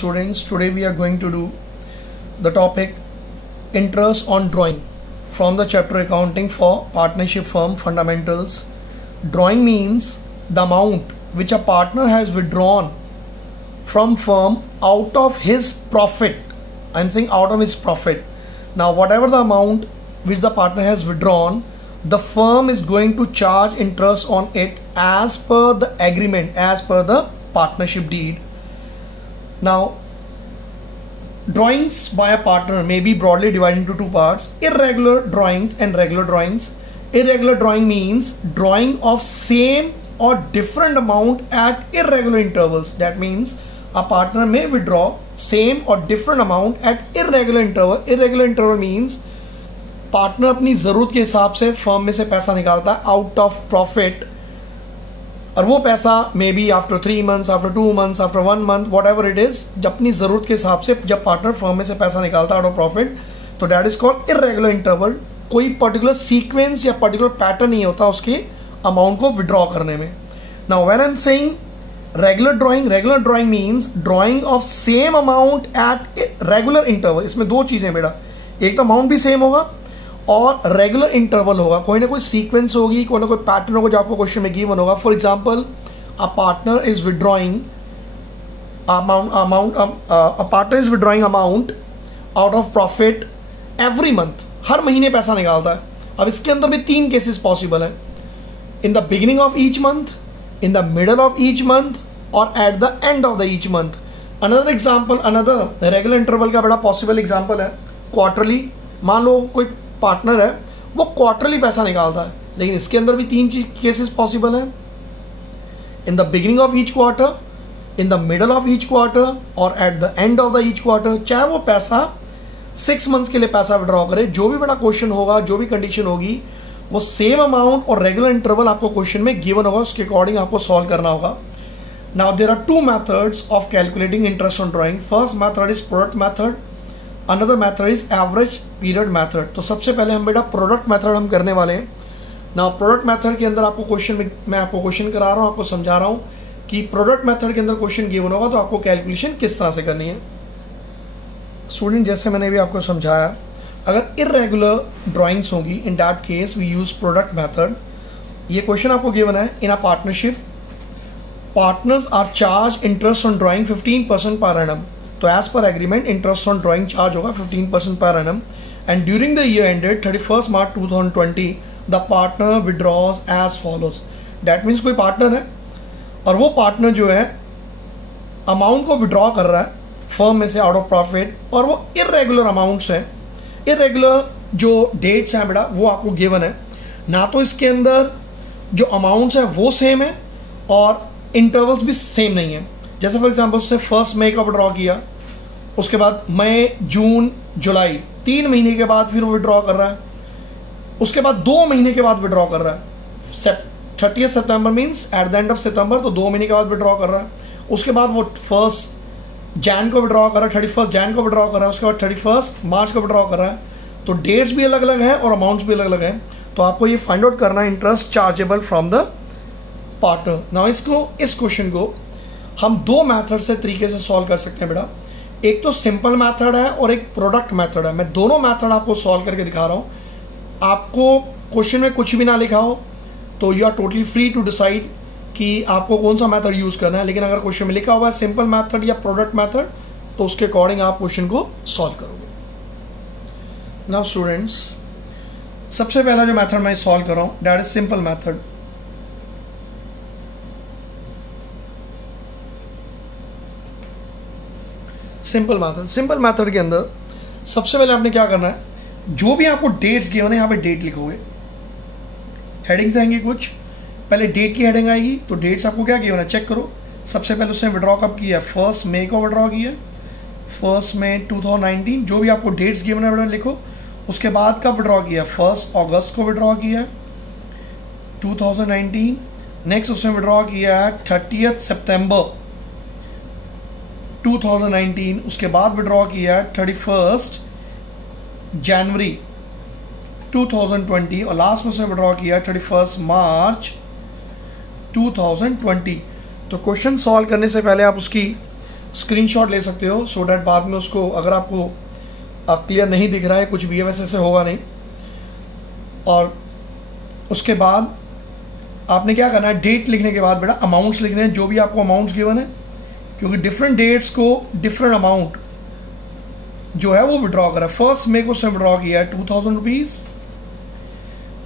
Students, today we are going to do the topic interest on drawing from the chapter accounting for partnership firm fundamentals. Drawing means the amount which a partner has withdrawn from firm out of his profit. I'm saying out of his profit. Now whatever the amount which the partner has withdrawn, the firm is going to charge interest on it as per the agreement, as per the partnership deed. Now, drawings by a partner may be broadly divided into two parts: irregular drawings and regular drawings. Irregular drawing means drawing of same or different amount at irregular intervals. That means a partner may withdraw same or different amount at irregular interval. Irregular interval means partner अपनी ज़रूरत के हिसाब से firm में से पैसा निकालता है आउट ऑफ प्रॉफिट, और वो पैसा may be after 3 months, after 2 months, after 1 month, what ever it is, जब अपनी ज़रूरत के हिसाब से जब पार्टनर फर्म में से पैसा निकालता है आउट ऑफ प्रॉफिट, तो that is called irregular interval. कोई पर्टिकुलर सीक्वेंस या पर्टिकुलर पैटर्न नहीं होता उसके अमाउंट को विड्रॉ करने में. Now when I am saying regular drawing means drying of same amount at regular interval. इसमें दो चीज़ें बेटा, एक तो अमाउंट भी सेम होगा और रेगुलर इंटरवल होगा, कोई ना कोई सीक्वेंस होगी, कोई ना कोई पैटर्न होगा जो आपको क्वेश्चन में गिवन होगा. For example, a partner is withdrawing amount out of profit every month. हर महीने पैसा निकालता है. अब इसके अंदर भी 3 केसेस पॉसिबल हैं: in the beginning of each month, in the middle of each month और at the end of the each month. Another example, another regular interval का बड़ा पॉसिबल एग्जाम्पल है क्वार्टरली. मान लो कोई पार्टनर है वो क्वार्टरली पैसा निकालता है, लेकिन इसके अंदर भी 3 केसेस पॉसिबल हैं: in the beginning of each quarter, in the middle of each quarter और at the end of the each quarter. चाहे वो पैसा 6 months के लिए पैसा विड्रॉ करे, जो भी बड़ा क्वेश्चन होगा, जो भी कंडीशन होगी, वो सेम अमाउंट और रेगुलर इंटरवल आपको क्वेश्चन में गिवन होगा, उसके अकॉर्डिंग आपको सॉल्व करना होगा. Now there are 2 methods of calculating interest on drawing. First method is product method, another method is average period method. तो सबसे पहले हम बेटा प्रोडक्ट मेथड हम करने वाले हैं. नाउ प्रोडक्ट मेथड के अंदर आपको क्वेश्चन में मैं आपको क्वेश्चन करा रहा हूँ, आपको समझा रहा हूँ कि प्रोडक्ट मेथड के अंदर क्वेश्चन गिवन होगा तो आपको कैलकुलेशन किस तरह से करनी है. स्टूडेंट, जैसे मैंने भी आपको समझाया, अगर इरेगुलर ड्राइंग्स होगी, in that case we use product method. ये क्वेश्चन आपको गिवन है: in a partnership partners are charge interest on drawing 15% per annum. तो as per agreement interest on drawing charge होगा 15% per annum. And during the year ended 31st March 2020 the partner withdraws as follows. That means कोई partner है और वो partner जो है amount को withdraw कर रहा है फर्म में से आउट ऑफ प्रॉफिट, और वो इरेगुलर अमाउंट्स हैं. इरेगुलर जो डेट्स हैं बेटा वो आपको गिवन है. ना तो इसके अंदर जो अमाउंट्स हैं वो सेम है और इंटरवल्स भी सेम नहीं है. जैसे फॉर एग्जांपल उसने 1 May का विड्रॉ किया, उसके बाद मई, जून, जुलाई, 3 महीने के बाद फिर वो विड्रॉ कर रहा है, उसके बाद 2 महीने के बाद विड्रॉ कर रहा है. 30th September means at the end of सितंबर, तो 2 महीने के बाद विड्रॉ कर रहा है. उसके बाद वो 1 Jan को विड्रॉ कर रहा है, 31st Jan को विड्रॉ कर रहा है, उसके बाद 31st March को विड्रॉ कर रहा है. तो डेट्स भी अलग अलग हैं और अमाउंट्स भी अलग अलग हैं. तो आपको ये फाइंड आउट करना है interest chargeable from the partner. Now इस क्वेश्चन को हम 2 मेथड से तरीके से सॉल्व कर सकते हैं बेटा. एक तो सिंपल मेथड है और एक प्रोडक्ट मेथड है. मैं दोनों मेथड आपको सॉल्व करके दिखा रहा हूँ. आपको क्वेश्चन में कुछ भी ना लिखा हो तो you are totally free to decide कि आपको कौन सा मेथड यूज करना है, लेकिन अगर क्वेश्चन में लिखा हुआ है सिंपल मेथड या प्रोडक्ट मेथड, तो उसके अकॉर्डिंग आप क्वेश्चन को सॉल्व करोगे. नाउ स्टूडेंट्स, सबसे पहला जो मेथड मैं सॉल्व कर रहा हूँ that is simple method. Simple method के अंदर सबसे पहले आपने क्या करना है, जो भी आपको डेट्स गिवन है यहाँ पे डेट लिखोगे. हेडिंग्स आएंगे कुछ, पहले डेट की हेडिंग आएगी, तो डेट्स आपको क्या गिवन है चेक करो. सबसे पहले उसने विड्रॉ कब किया है, 1 May को विड्रॉ किया, 1 May 2019. जो भी आपको डेट्स गिवन है बेटा लिखो. उसके बाद कब विड्रॉ किया, 1 August को विड्रॉ किया 2019. नेक्स्ट उसने विड्रॉ किया है 30th September 2019. उसके बाद विड्रॉ किया है 31st January 2020 और लास्ट में उसने विड्रॉ किया 31st March 2020. तो क्वेश्चन सॉल्व करने से पहले आप उसकी स्क्रीनशॉट ले सकते हो, सो डैट बाद में उसको अगर आपको क्लियर नहीं दिख रहा है कुछ भी है, वैसे ऐसे होगा नहीं। और उसके बाद आपने क्या करना है, डेट लिखने के बाद बेटा अमाउंट्स लिखने हैं, जो भी आपको अमाउंट्स गिवन है, क्योंकि डिफरेंट डेट्स को डिफरेंट अमाउंट जो है वो विड्रॉ करा। 1 मई को उसने विड्रॉ किया है 2000 रुपीज़,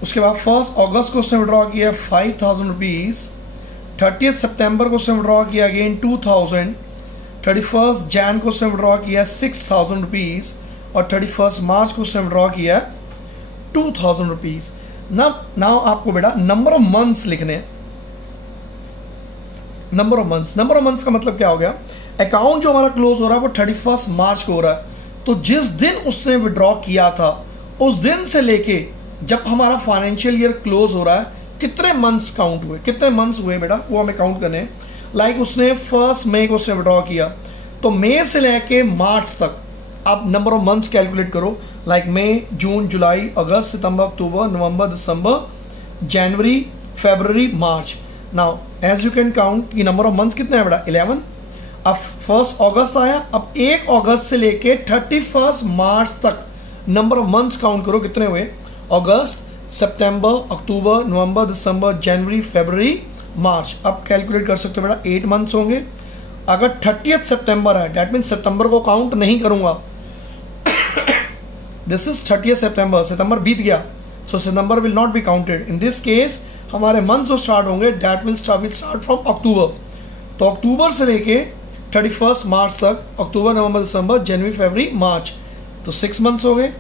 उसके बाद 1 अगस्त को उसने विड्रॉ किया है 5000 रुपीज़, 30 सितंबर को उसने विड्रॉ किया अगेन 2000, 31 जैन को उसने विड्रॉ किया 6000 रुपीज़ और 31 मार्च को उसने विड्रॉ किया 2000 रुपीज़। नाउ आपको बेटा नंबर ऑफ मंथ्स लिखने हैं। नंबर ऑफ मंथ्स का मतलब क्या हो गया, अकाउंट जो हमारा क्लोज हो रहा है वो 31 मार्च को हो रहा है, तो जिस दिन उसने विड्रॉ किया था उस दिन से लेके जब हमारा फाइनेंशियल ईयर क्लोज हो रहा है कितने मंथ्स काउंट हुए, कितने मंथ्स हुए बेटा वो हमें काउंट करने हैं। लाइक उसने 1 मई को उसने विड्रॉ किया, तो मई से लेके मार्च तक आप नंबर ऑफ मंथ्स कैलकुलेट करो। Like May, June, July, August, September, October, November, December, January, February, March. Now as you can count कि नंबर ऑफ मंथ्स कितने हैं बेटा 11। अब 1 अगस्त आया, अब 1 अगस्त से लेके 31 मार्च तक नंबर ऑफ मंथ्स काउंट करो कितने हुए। अगस्त, सितंबर, अक्टूबर, नवंबर, दिसंबर, जनवरी, फरवरी, मार्च। अब कैलकुलेट कर सकते हो बेटा 8 मंथ्स होंगे। अगर 30 सितंबर है दैट मीन्स सितंबर को काउंट नहीं करूंगा, दिस इज 30 सितंबर, सितंबर बीत गया, so September will not be counted. In this case हमारे मंथ जो स्टार्ट होंगे that will start from October, तो अक्टूबर से लेके 31 मार्च तक, अक्टूबर, नवंबर, दिसंबर, जनवरी, फरवरी, मार्च, तो 6 मंथ्स हो गए।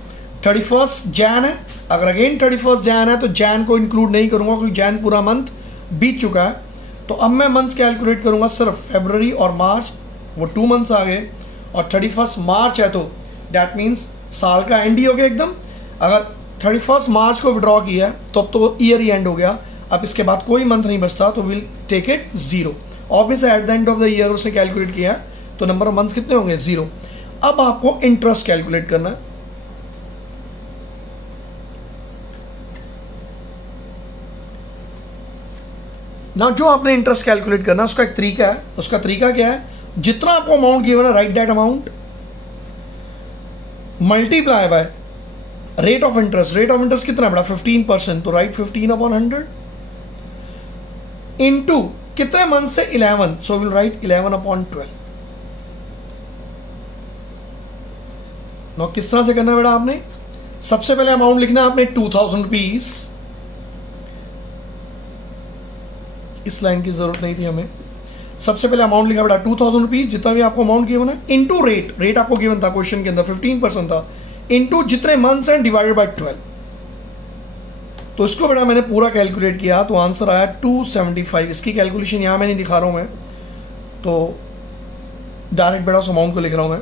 31 जैन है, अगर अगेन 31 जैन है तो जैन को इंक्लूड नहीं करूंगा क्योंकि जैन पूरा मंथ बीत चुका है। तो अब मैं मंथ्स कैलकुलेट करूंगा सिर्फ फरवरी और मार्च, वो 2 मंथ्स आ गए। और 31 मार्च है तो दैट मीन्स साल का एंड ही हो गया एकदम। अगर 31 मार्च को विड्रॉ किया तो अब तो ईयर ही एंड हो गया, अब इसके बाद कोई मंथ नहीं बचता, तो will take it 0। Obviously at the end of the year उसने कैलकुलेट किया तो नंबर ऑफ मंथ्स कितने होंगे 0। अब आपको इंटरेस्ट कैलकुलेट करना है। ना जो आपने इंटरेस्ट कैलकुलेट करना है उसका एक तरीका है, उसका तरीका क्या है, जितना आपको अमाउंट गिवन है right that amount multiply by rate of interest. Rate of interest कितना बड़ा 15%, तो राइट 15/100 इनटू कितने मंथ से 11, सो विल राइट 11/12। नो किस तरह से करना है बेटा, आपने सबसे पहले अमाउंट लिखना है आपने 2000 रुपीज, इस लाइन की जरूरत नहीं थी हमें। सबसे पहले अमाउंट लिखा बेटा 2000 रुपीज, जितना भी आपको अमाउंट गिवन है, इनटू रेट, रेट आपको गिवन था क्वेश्चन के अंदर 15% था, इनटू जितने मंथ्स हैं डिवाइडेड बाय 12। तो इसको बेटा मैंने पूरा कैलकुलेट किया तो आंसर आया 275। इसकी कैलकुलेशन यहां मैं नहीं दिखा रहा हूं मैं, तो डायरेक्ट बेटा उस अमाउंट को लिख रहा हूं मैं।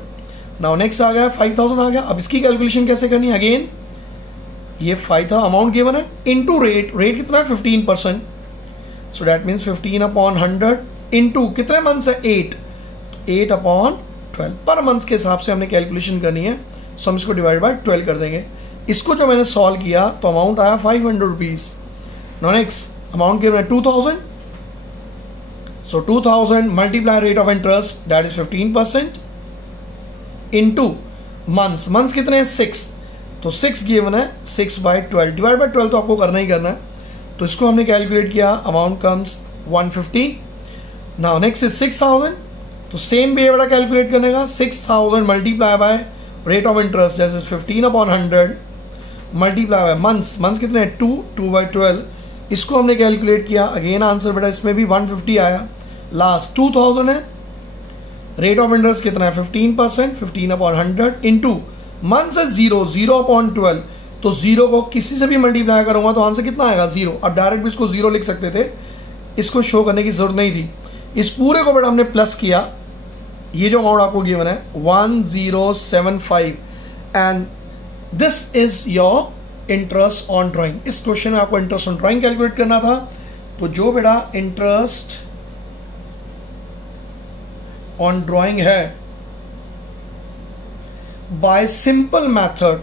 नाउ नेक्स्ट आ गया 5000 आ गया। अब इसकी कैलकुलेशन कैसे करनी है, अगेन ये 5000 अमाउंट गिवन है इनटू रेट, रेट कितना है 15%, सो दैट मीन्स 15/100 इनटू कितने मंथ्स है 8, 8/12 पर मंथ के हिसाब से हमने कैलकुलेशन करनी है, सो हम इसको डिवाइड बाय 12 कर देंगे। इसको जो मैंने सॉल्व किया तो अमाउंट आया 500 rupees. Now next amount given है 2000, so 2000 multiply rate of interest that is 15% into months, months कितने हैं 6, तो 6 गिवन है 6/12 डिवाइड बाय 12 तो आपको करना ही करना है, तो इसको हमने कैलकुलेट किया, amount comes 150। Now next is 6000, तो सेम वे बड़ा कैलकुलेट करने का 6000 multiply by rate of interest जैसे 15/100 मल्टीप्लाई बाय मंथ्स, मंथ्स कितने हैं 2/12, इसको हमने कैलकुलेट किया, अगेन आंसर बेटा इसमें भी 150 आया। लास्ट 2000 है, रेट ऑफ इंटरेस्ट कितना है 15%, 15/100 इनटू मंथ्स है 0/12, तो 0 को किसी से भी मल्टीप्लाई करूंगा तो आंसर कितना आएगा 0। अब डायरेक्ट भी इसको 0 लिख सकते थे, इसको शो करने की जरूरत नहीं थी। इस पूरे को बेटा हमने प्लस किया, ये जो अमाउंट आपको गिवन है 1075 and this is your interest on drawing. इस क्वेश्चन में आपको इंटरेस्ट ऑन ड्राइंग कैलकुलेट करना था, तो जो बेटा इंटरेस्ट ऑन ड्राइंग है बाय सिंपल मेथड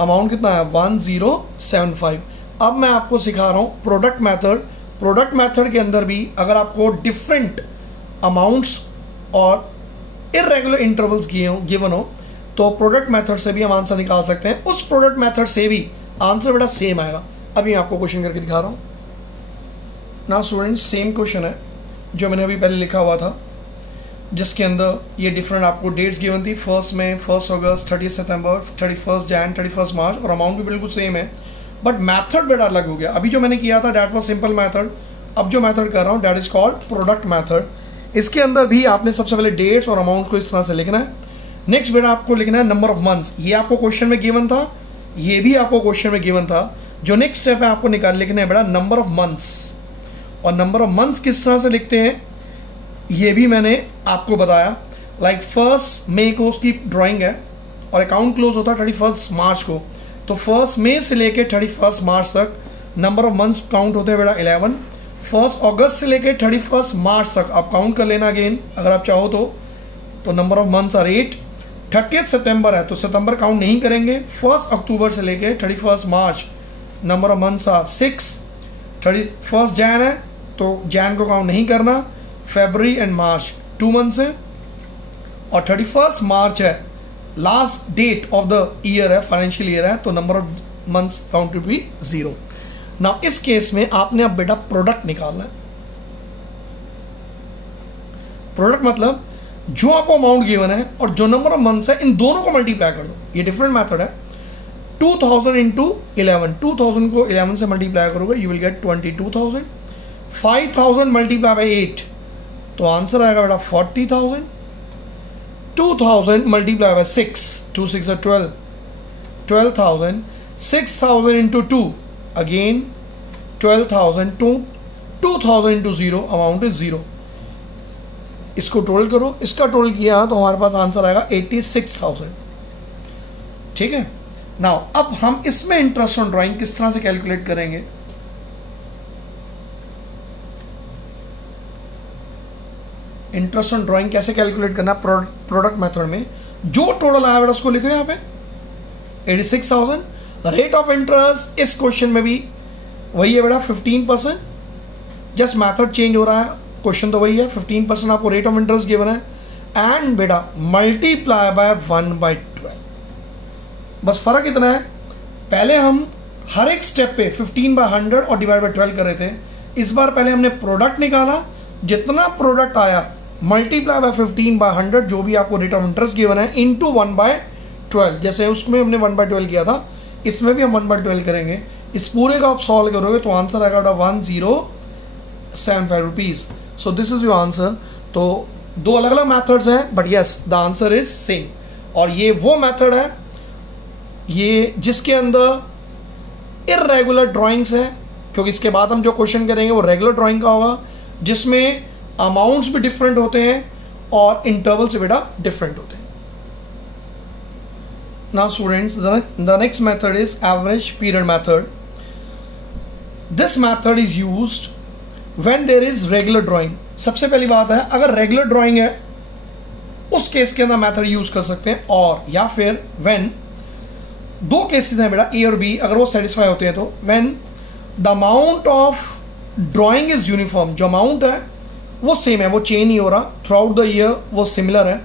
अमाउंट कितना है 1075। अब मैं आपको सिखा रहा हूं प्रोडक्ट मेथड। प्रोडक्ट मेथड के अंदर भी अगर आपको डिफरेंट अमाउंट्स और इरेगुलर इंटरवल्स गिवन हो तो प्रोडक्ट मेथड से भी हम आंसर निकाल सकते हैं। उस प्रोडक्ट मेथड से भी आंसर बेटा सेम आएगा। अभी आपको क्वेश्चन करके दिखा रहा हूँ ना स्टूडेंट। सेम क्वेश्चन है जो मैंने अभी पहले लिखा हुआ था, जिसके अंदर ये डिफरेंट आपको डेट्स गिवन थी, 1 मई, 1 अगस्त, 30 सितंबर, 31 जैन, 31 मार्च, और अमाउंट भी बिल्कुल सेम है, बट मैथड बेटा अलग हो गया। अभी जो मैंने किया था डैट वाज सिंपल मैथड, अब जो मैथड कर रहा हूँ that is called product method. इसके अंदर भी आपने सबसे पहले डेट्स और अमाउंट को इस तरह से लिखना है। नेक्स्ट बेटा आपको लिखना है नंबर ऑफ मंथ्स, ये आपको क्वेश्चन में गिवन था, ये भी आपको क्वेश्चन में गिवन था। जो नेक्स्ट स्टेप है आपको लिखना है बेटा नंबर ऑफ मंथ्स, और नंबर ऑफ मंथ्स किस तरह से लिखते हैं ये भी मैंने आपको बताया। लाइक 1 मई को उसकी ड्राइंग है और अकाउंट क्लोज होता है 31 मार्च को, तो 1 मई से लेके 31 मार्च तक नंबर ऑफ मंथ्स काउंट होते हैं बेटा 11। 1 अगस्त से लेके 31 मार्च तक आप काउंट कर लेना अगेन अगर आप चाहो तो नंबर ऑफ मंथ्स आर 8। 30 सितंबर है तो सितंबर काउंट नहीं करेंगे। 1 अक्टूबर से लेके 31 मार्च number of months are 6। 31 Jan है तो जैन को काउंट नहीं करना। फरवरी एंड मार्च 2 मंथ्स है, और 31 मार्च है last date of the year है, फाइनेंशियल ईयर है, तो number of months count to be 0। Now इस केस में आपने अब बेटा प्रोडक्ट निकालना है। प्रोडक्ट मतलब जो आपको अमाउंट गिवन है और जो नंबर ऑफ मंथ्स है, इन दोनों को मल्टीप्लाई कर दो। ये डिफरेंट मेथड है। 2000 इंटू 11, 2000 को 11 से मल्टीप्लाई करोगे you will get 22,000। 5000 multiply by 8 तो आंसर आएगा बेटा 40,000। 2000 multiply by 6, 2 6 are 12, 12,000। 6,000 into 2 again 12,000। 2,000 into 0 amount is 0। इसको टोटल करो, इसका टोटल किया तो हमारे पास आंसर आएगा 86,000। ठीक है। नाउ अब हम इसमें इंटरेस्ट ऑन ड्राइंग किस तरह से कैलकुलेट करेंगे। इंटरेस्ट ऑन ड्राइंग कैसे कैलकुलेट करना प्रोडक्ट मेथड में, जो टोटल आया बेटा उसको लिखो यहाँ पे 86,000। रेट ऑफ इंटरेस्ट इस क्वेश्चन में भी वही है बेटा 15%, जस्ट मेथड चेंज हो रहा है, क्वेश्चन तो वही है। 15% आपको रेट ऑफ इंटरेस्ट गिवन है, एंड बेटा मल्टीप्लाई बाय 1/12। बस फर्क इतना है, पहले हम हर एक स्टेप पे 15/100 और डिवाइड बाय 12 कर रहे थे। इस बार पहले हमने प्रोडक्ट निकाला, जितना प्रोडक्ट आया मल्टीप्लाई बाय 15/100 जो भी आपको रेट ऑफ इंटरेस्ट गिवन है इंटू 1/12। जैसे उसमें हमने 1/12 किया था, इसमें भी हम 1/12 करेंगे। इस पूरे का आप सॉल्व करोगे तो आंसर आएगा 1075 rupees. So this is your answer. तो दो अलग अलग मैथड्स हैं, but yes the answer is same. और ये वो मेथड है ये जिसके अंदर इरेगुलर ड्राइंग्स है, क्योंकि इसके बाद हम जो क्वेश्चन करेंगे वो रेगुलर ड्राइंग का होगा, जिसमें अमाउंट्स भी डिफरेंट होते हैं और इंटरवल से बेटा डिफरेंट होते हैं। Now students the next method is average period method. This method is used when there is regular drawing. सबसे पहली बात है, अगर रेगुलर ड्राइंग है उस केस के अंदर मेथड यूज कर सकते हैं, और या फिर व्हेन दो केसेस हैं बेटा ए और बी, अगर वो सेटिस्फाई होते हैं तो when the amount of drawing is uniform, जो अमाउंट है वो सेम है, वो चेंज नहीं हो रहा थ्रू आउट द ईयर, वो सिमिलर है,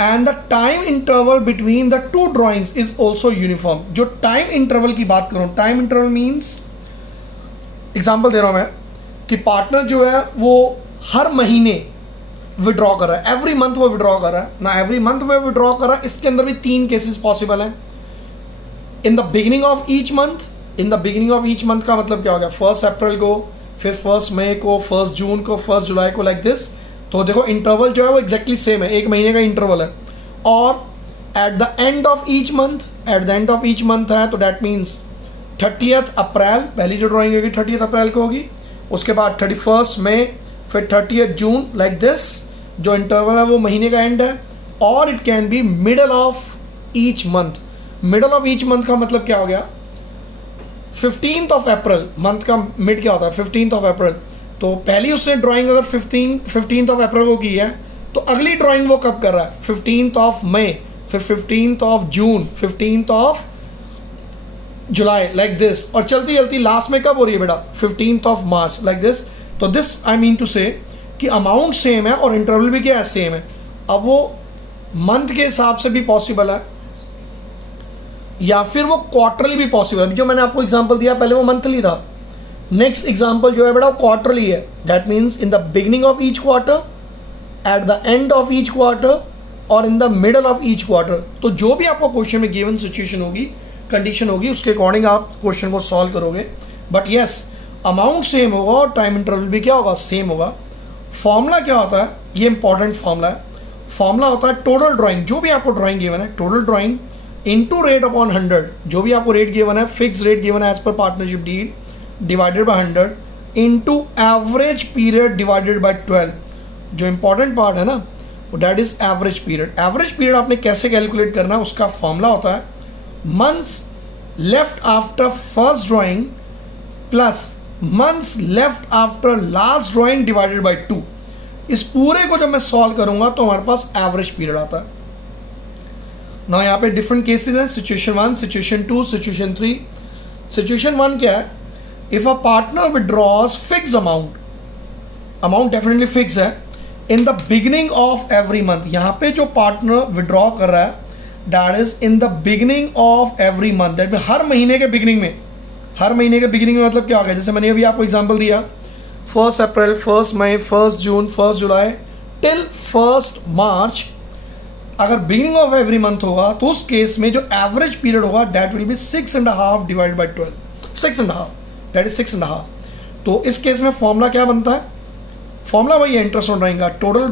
and the time interval between the two drawings is also uniform. जो टाइम इंटरवल की बात करूं, टाइम इंटरवल मीन्स एग्जाम्पल दे रहा हूं मैं कि पार्टनर जो है वो हर महीने विड्रॉ कर रहा है, एवरी मंथ वो विड्रॉ कर रहा है ना, एवरी मंथ वो विड्रॉ कर रहा है। इसके अंदर भी 3 केसेस पॉसिबल हैं। In the beginning of each month, in the beginning of each month का मतलब क्या हो गया, 1 अप्रैल को, फिर 1 मई को, 1 जून को, 1 जुलाई को, लाइक दिस। तो देखो इंटरवल जो है वो एग्जैक्टली सेम है, 1 महीने का इंटरवल है। और at the end of each month, at the end of each month है तो दैट मीन्स 30 अप्रैल, पहली जो ड्राइंग होगी 30 अप्रैल को होगी, उसके बाद 31 मई, फिर 30 जून, लाइक दिस। जो इंटरवल है वो महीने का एंड है। और it can be middle of each month. Middle of each month का मतलब क्या हो गया, 15th ऑफ अप्रैल, मंथ का मिड क्या होता है 15th ऑफ अप्रैल, तो पहली उसने ड्राइंग अगर 15th ऑफ अप्रैल को की है तो अगली ड्राइंग वो कब कर रहा है 15th ऑफ मई, फिर 15th of June, 15th of July, like this. और चलती चलती लास्ट में कब हो रही है बेटा 15th of March, like this. तो दिस आई मीन टू से कि अमाउंट सेम है और इंटरवल भी क्या है सेम है। अब वो मंथ के हिसाब से भी पॉसिबल है या फिर वो क्वार्टरली भी पॉसिबल है। जो मैंने आपको एग्जांपल दिया पहले वो मंथली था, नेक्स्ट एग्जांपल जो है बेटा वो क्वार्टरली है। That means in the beginning of each quarter, at the end of each quarter और in the middle of each quarter. तो जो भी आपको क्वेश्चन में गिवन सिचुएशन होगी, कंडीशन होगी, उसके अकॉर्डिंग आप क्वेश्चन को सॉल्व करोगे। बट यस, अमाउंट सेम होगा और टाइम इंटरवल भी क्या होगा, सेम होगा। फॉर्मूला क्या होता है, ये इंपॉर्टेंट फॉर्मूला है। फॉर्मूला होता है टोटल ड्राइंग, जो भी आपको ड्राइंग गिवन है, total drawing into rate upon 100। जो भी आपको रेट गिवन है, फिक्स रेट गिवन है as per partnership deal, divided by 100 into average period divided by 12। जो इंपॉर्टेंट पार्ट है ना, वो that is average period. Average period आपने कैसे कैलकुलेट करना है, उसका फॉर्मूला होता है months left after first drawing plus months left after last drawing divided bye 2। इस पूरे को जब मैं सॉल्व करूंगा तो हमारे पास एवरेज पीरियड आता है ना। यहाँ पे डिफरेंट केसेस हैं, सिचुएशन 1, सिचुएशन 2, सिचुएशन 3। सिचुएशन 1 क्या है, if a partner withdraws fix amount, amount definitely fix है, in the beginning of every month. यहाँ पे जो पार्टनर विड्रॉ कर रहा है that is in the beginning of every month, that mean हर महीने के बिगिनिंग में। हर महीने के बिगिनिंग में मतलब क्या हो गया, जैसे मैंने अभी आपको एग्जांपल दिया 1 अप्रैल, 1 मई, 1 जून, 1 जुलाई टिल 1 मार्च। अगर बिगिनिंग ऑफ एवरी मंथ होगा तो उस केस में जो एवरेज पीरियड होगा that will be 6.5 divide by 12, 6.5, that is 6.5। तो इस केस में फॉर्मूला क्या बनता है, फॉर्मूला वही है इंटरेस्ट ऑन ड्राइंग का, total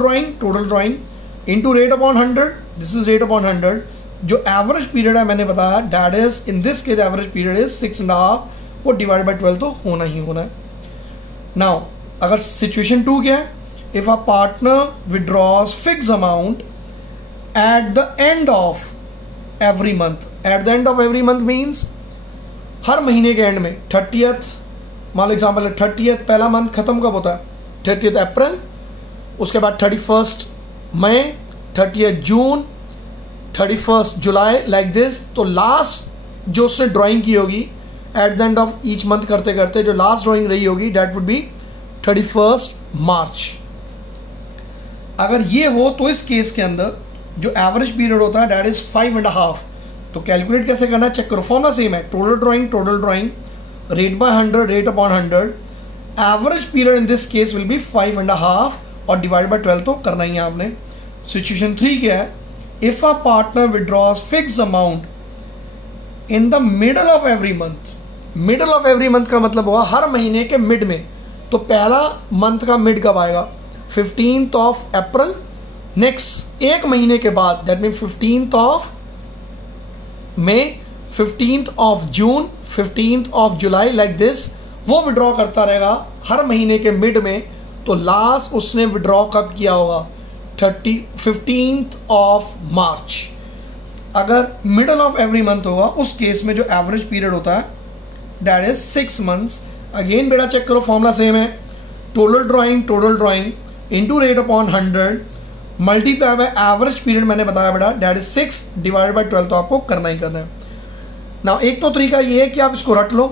drawing into rate upon 100, this is rate upon 100। जो एवरेज पीरियड है मैंने बताया that is in this case average period is 6.5, वो डिवाइड बाय 12 तो होना ही होना है। नाउ अगर सिचुएशन 2 क्या है, if a partner withdraws fix amount at the end of every month. At the end of every month means हर महीने के एंड में 30th, मान लो एग्जाम्पल है 30th, पहला मंथ खत्म कब होता है, 30th अप्रैल, उसके बाद 31 मई, 30th जून, 31 जुलाई, लाइक दिस। तो लास्ट जो उसने ड्राइंग की होगी eight the end of each month करते करते जो लास्ट ड्राइंग रही होगी दैट वुड बी 31 मार्च। अगर ये हो तो इस केस के अंदर जो एवरेज पीरियड होता है दैट इज 5.5। तो कैलकुलेट कैसे करना है, चेक करो, फॉर्मूला सेम है, total drawing rate by 100, rate upon 100। Average period in this case will be 5.5 और डिवाइड बाय 12 तो करना ही है आपने। सिचुएशन 3 क्या है, if a partner withdraws fix amount in the middle of every month. Middle of every month का मतलब होगा हर महीने के मिड में। तो पहला मंथ का मिड कब आएगा, 15th ऑफ अप्रैल, नेक्स्ट एक महीने के बाद that mean 15th of May, 15th of June, 15th of July, like this. वो विड्रॉ करता रहेगा हर महीने के मिड में। तो लास्ट उसने विड्रॉ कब किया होगा, 15th ऑफ मार्च। अगर मिडल ऑफ एवरी मंथ होगा उस केस में जो एवरेज पीरियड होता है दैट इज 6 मंथ्स। अगेन बेटा चेक करो, फॉर्मूला सेम है, total drawing into rate upon 100 multiply by average period मैंने बताया बेटा दैट इज 6 डिवाइड बाय 12 तो आपको करना ही करना है। ना एक तो तरीका ये है कि आप इसको रट लो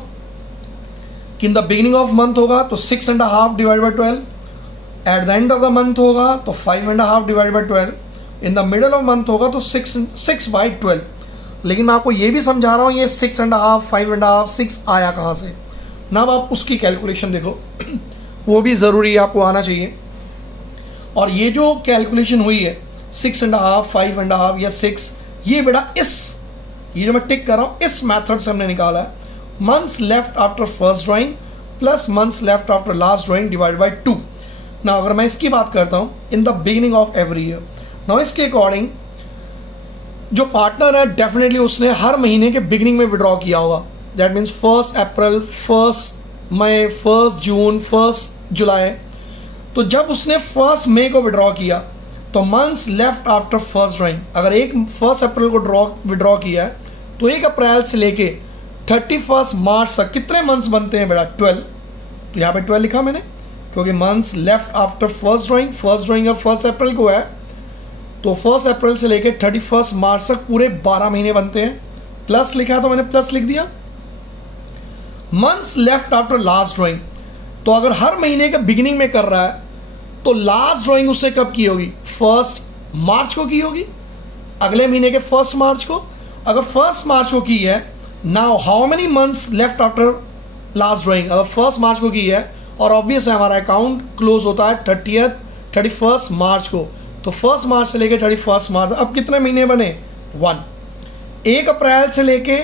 कि in the beginning of month होगा तो 6.5 divide by 12, eight the end of the month होगा तो 5.5 divide by 12, in the middle of month होगा तो 6 बाय 12। लेकिन मैं आपको ये भी समझा रहा हूँ ये 6.5, 5.5, 6 आया कहाँ से ना। अब आप उसकी कैलकुलेशन देखो वो भी ज़रूरी है, आपको आना चाहिए। और ये जो कैलकुलेशन हुई है 6.5, 5.5 या 6, ये बेटा ये जो मैं टिक कर रहा हूँ इस मेथड से हमने निकाला है। Months left after first drawing plus months left after last drawing divide by 2। ना अगर मैं इसकी बात करता हूँ इन the beginning of every year, ना इसके अकॉर्डिंग जो पार्टनर है डेफिनेटली उसने हर महीने के बिगिनिंग में विड्रॉ किया होगा। दैट मीन्स 1 अप्रैल, 1 मई, 1 जून, 1 जुलाई। तो जब उसने 1 मई को विड्रॉ किया तो months left after first drawing, अगर 1 अप्रैल को विड्रॉ किया है तो 1 अप्रैल से लेके 31 मार्च तक कितने मंथ्स बनते हैं बेटा, 12। तो यहाँ पे 12 लिखा मैंने क्योंकि months left after first drawing और 1 अप्रैल को है तो 1 अप्रैल से लेके 31 मार्च तक पूरे 12 महीने बनते हैं। प्लस लिखा है तो मैंने प्लस लिख दिया। Months left after last drawing, तो अगर हर महीने के बिगिनिंग में कर रहा है तो लास्ट ड्राइंग उसने कब की होगी, 1 मार्च को की होगी, अगले महीने के 1 मार्च को। अगर 1 मार्च को की है, now how many months left after last drawing, अगर 1 मार्च को की है और ऑब्वियस है हमारा अकाउंट क्लोज होता है 31 मार्च को, तो 1 मार्च से लेके 31 मार्च, अब कितने महीने बने 1। 1 अप्रैल से लेके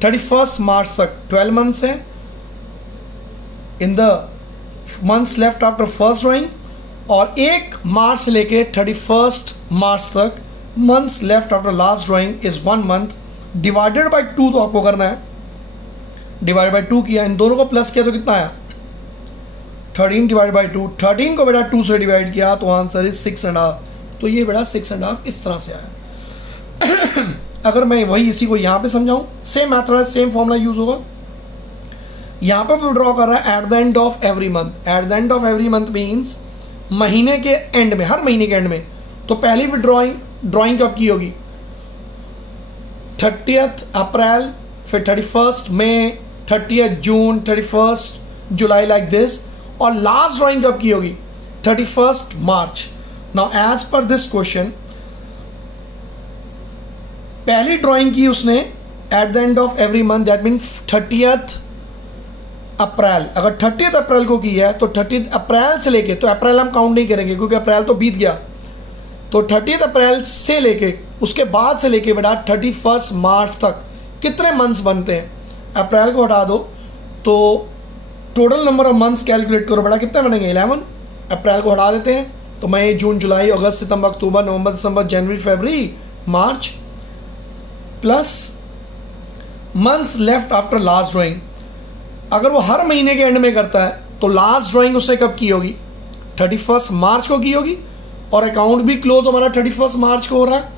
31 मार्च तक 12 मंथ्स है in the months left after first drawing, और 1 मार्च से लेके 31 मार्च तक months left after last drawing is 1 month, divided by 2 तो आपको करना है, डिवाइड बाय 2 किया, इन दोनों को प्लस किया तो कितना आया 13 डिवाइड बाय 2, 13 को बेटा 2 से डिवाइड किया तो आंसर इज 6.5, तो ये बेटा 6.5 इस तरह से आया। अगर मैं वही इसी को यहां पे समझाऊं, सेम मैथड है, सेम फॉर्मूला यूज होगा। यहां पे विड्रॉ कर रहा है at the end of every month, at the end of every month means महीने के एंड में, हर महीने के एंड में। तो पहली ड्राइंग कब की होगी 30 अप्रैल, फिर 31 मई, 30 जून, 31 जुलाई, लाइक दिस। और लास्ट ड्राइंग कब की होगी 31 मार्च। Now as per this question, पहली ड्राइंग की उसने at the end of every month, that mean 30 अप्रैल। अगर 30 अप्रैल को की है तो 30 अप्रैल से लेके, तो अप्रैल हम काउंट नहीं करेंगे क्योंकि अप्रैल तो बीत गया, तो 30 अप्रैल से लेके उसके बाद से लेके बेटा 31 मार्च तक कितने मंथ्स बनते हैं। अप्रैल को हटा दो तो total number of months calculate करो बेटा, कितने बनेंगे 11। अप्रैल को हटा देते हैं तो मई, जून, जुलाई, अगस्त, सितंबर, अक्टूबर, नवंबर, दिसंबर, जनवरी, फरवरी, मार्च, plus months left after last drawing. अगर वो हर महीने के एंड में करता है तो लास्ट ड्राइंग उसने कब की होगी 31 मार्च को की होगी, और अकाउंट भी क्लोज हमारा 31 मार्च को हो रहा है,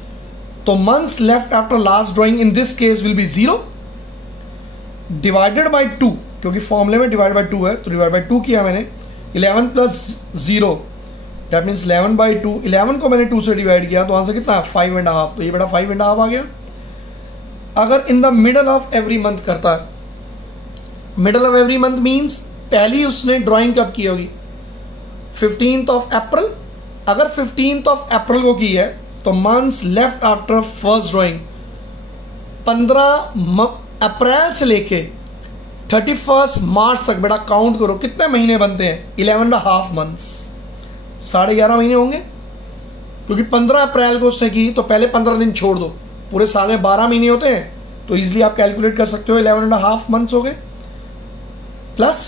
तो months left after last drawing in this case will be 0 divided by 2, क्योंकि फॉर्मूले में डिवाइड बाय 2 है तो डिवाइड बाय 2 किया मैंने। 11 प्लस 0 दैट मीन्स 11 बाई 2, 11 को मैंने 2 से डिवाइड किया तो आंसर कितना है 5.5, तो ये बेटा 5.5 आ गया। अगर इन the middle of every month करता है, middle of every month means पहली उसने ड्राइंग कब की होगी 15th ऑफ अप्रैल। अगर 15th ऑफ अप्रैल को की है तो months left after first drawing 15 अप्रैल से लेके 31 मार्च तक बेटा काउंट करो कितने महीने बनते हैं 11.5 मंथ्स, 11.5 महीने होंगे, क्योंकि 15 अप्रैल को उसने की तो पहले 15 दिन छोड़ दो, पूरे साल में 12 महीने होते हैं तो इजीली आप कैलकुलेट कर सकते हो 11.5 मंथ्स हो गए, plus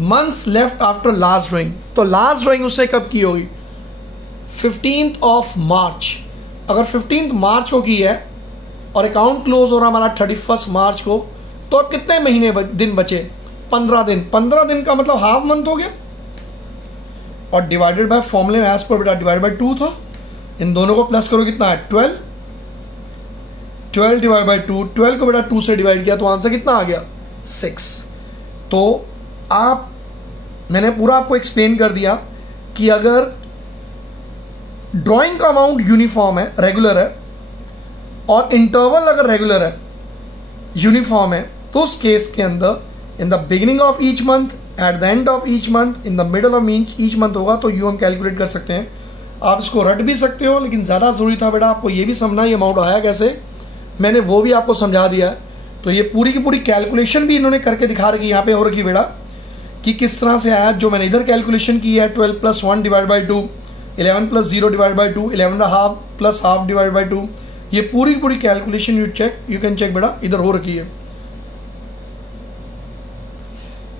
months left after last drawing. तो लास्ट ड्राइंग उसने कब की होगी 15th ऑफ मार्च। अगर 15th मार्च को की है और अकाउंट क्लोज हो रहा हमारा 31 मार्च को, तो अब कितने महीने दिन बचे 15 दिन। 15 दिन का मतलब हाफ मंथ हो गया, और डिवाइडेड बाय फॉर्मूले में एज पर बेटा डिवाइड बाय 2 था, इन दोनों को प्लस करो कितना है 12, 12 डिवाइड बाय 2, 12 को बेटा 2 से डिवाइड किया तो आंसर कितना आ गया 6। तो मैंने पूरा आपको एक्सप्लेन कर दिया कि अगर ड्राइंग का अमाउंट यूनिफॉर्म है, रेगुलर है, और इंटरवल अगर रेगुलर है, यूनिफॉर्म है, तो उस केस के अंदर इन the beginning of each month, at the end of each month, in the middle of each month होगा, तो यू हम कैलकुलेट कर सकते हैं। आप इसको रट भी सकते हो, लेकिन ज़्यादा ज़रूरी था बेटा आपको ये भी समझना ये अमाउंट आया कैसे, मैंने वो भी आपको समझा दिया है। तो ये पूरी की पूरी कैलकुलेशन भी इन्होंने करके दिखा रखी यहाँ पे हो रखी बेटा कि किस तरह से आया। जो मैंने इधर कैलकुलेशन की है 12 + 1 divide by 2, 11 + 0 divide by 2, 11.5 + half divide by 2, ये पूरी पूरी कैलकुलेशन यू कैन चेक बेटा इधर हो रखी है।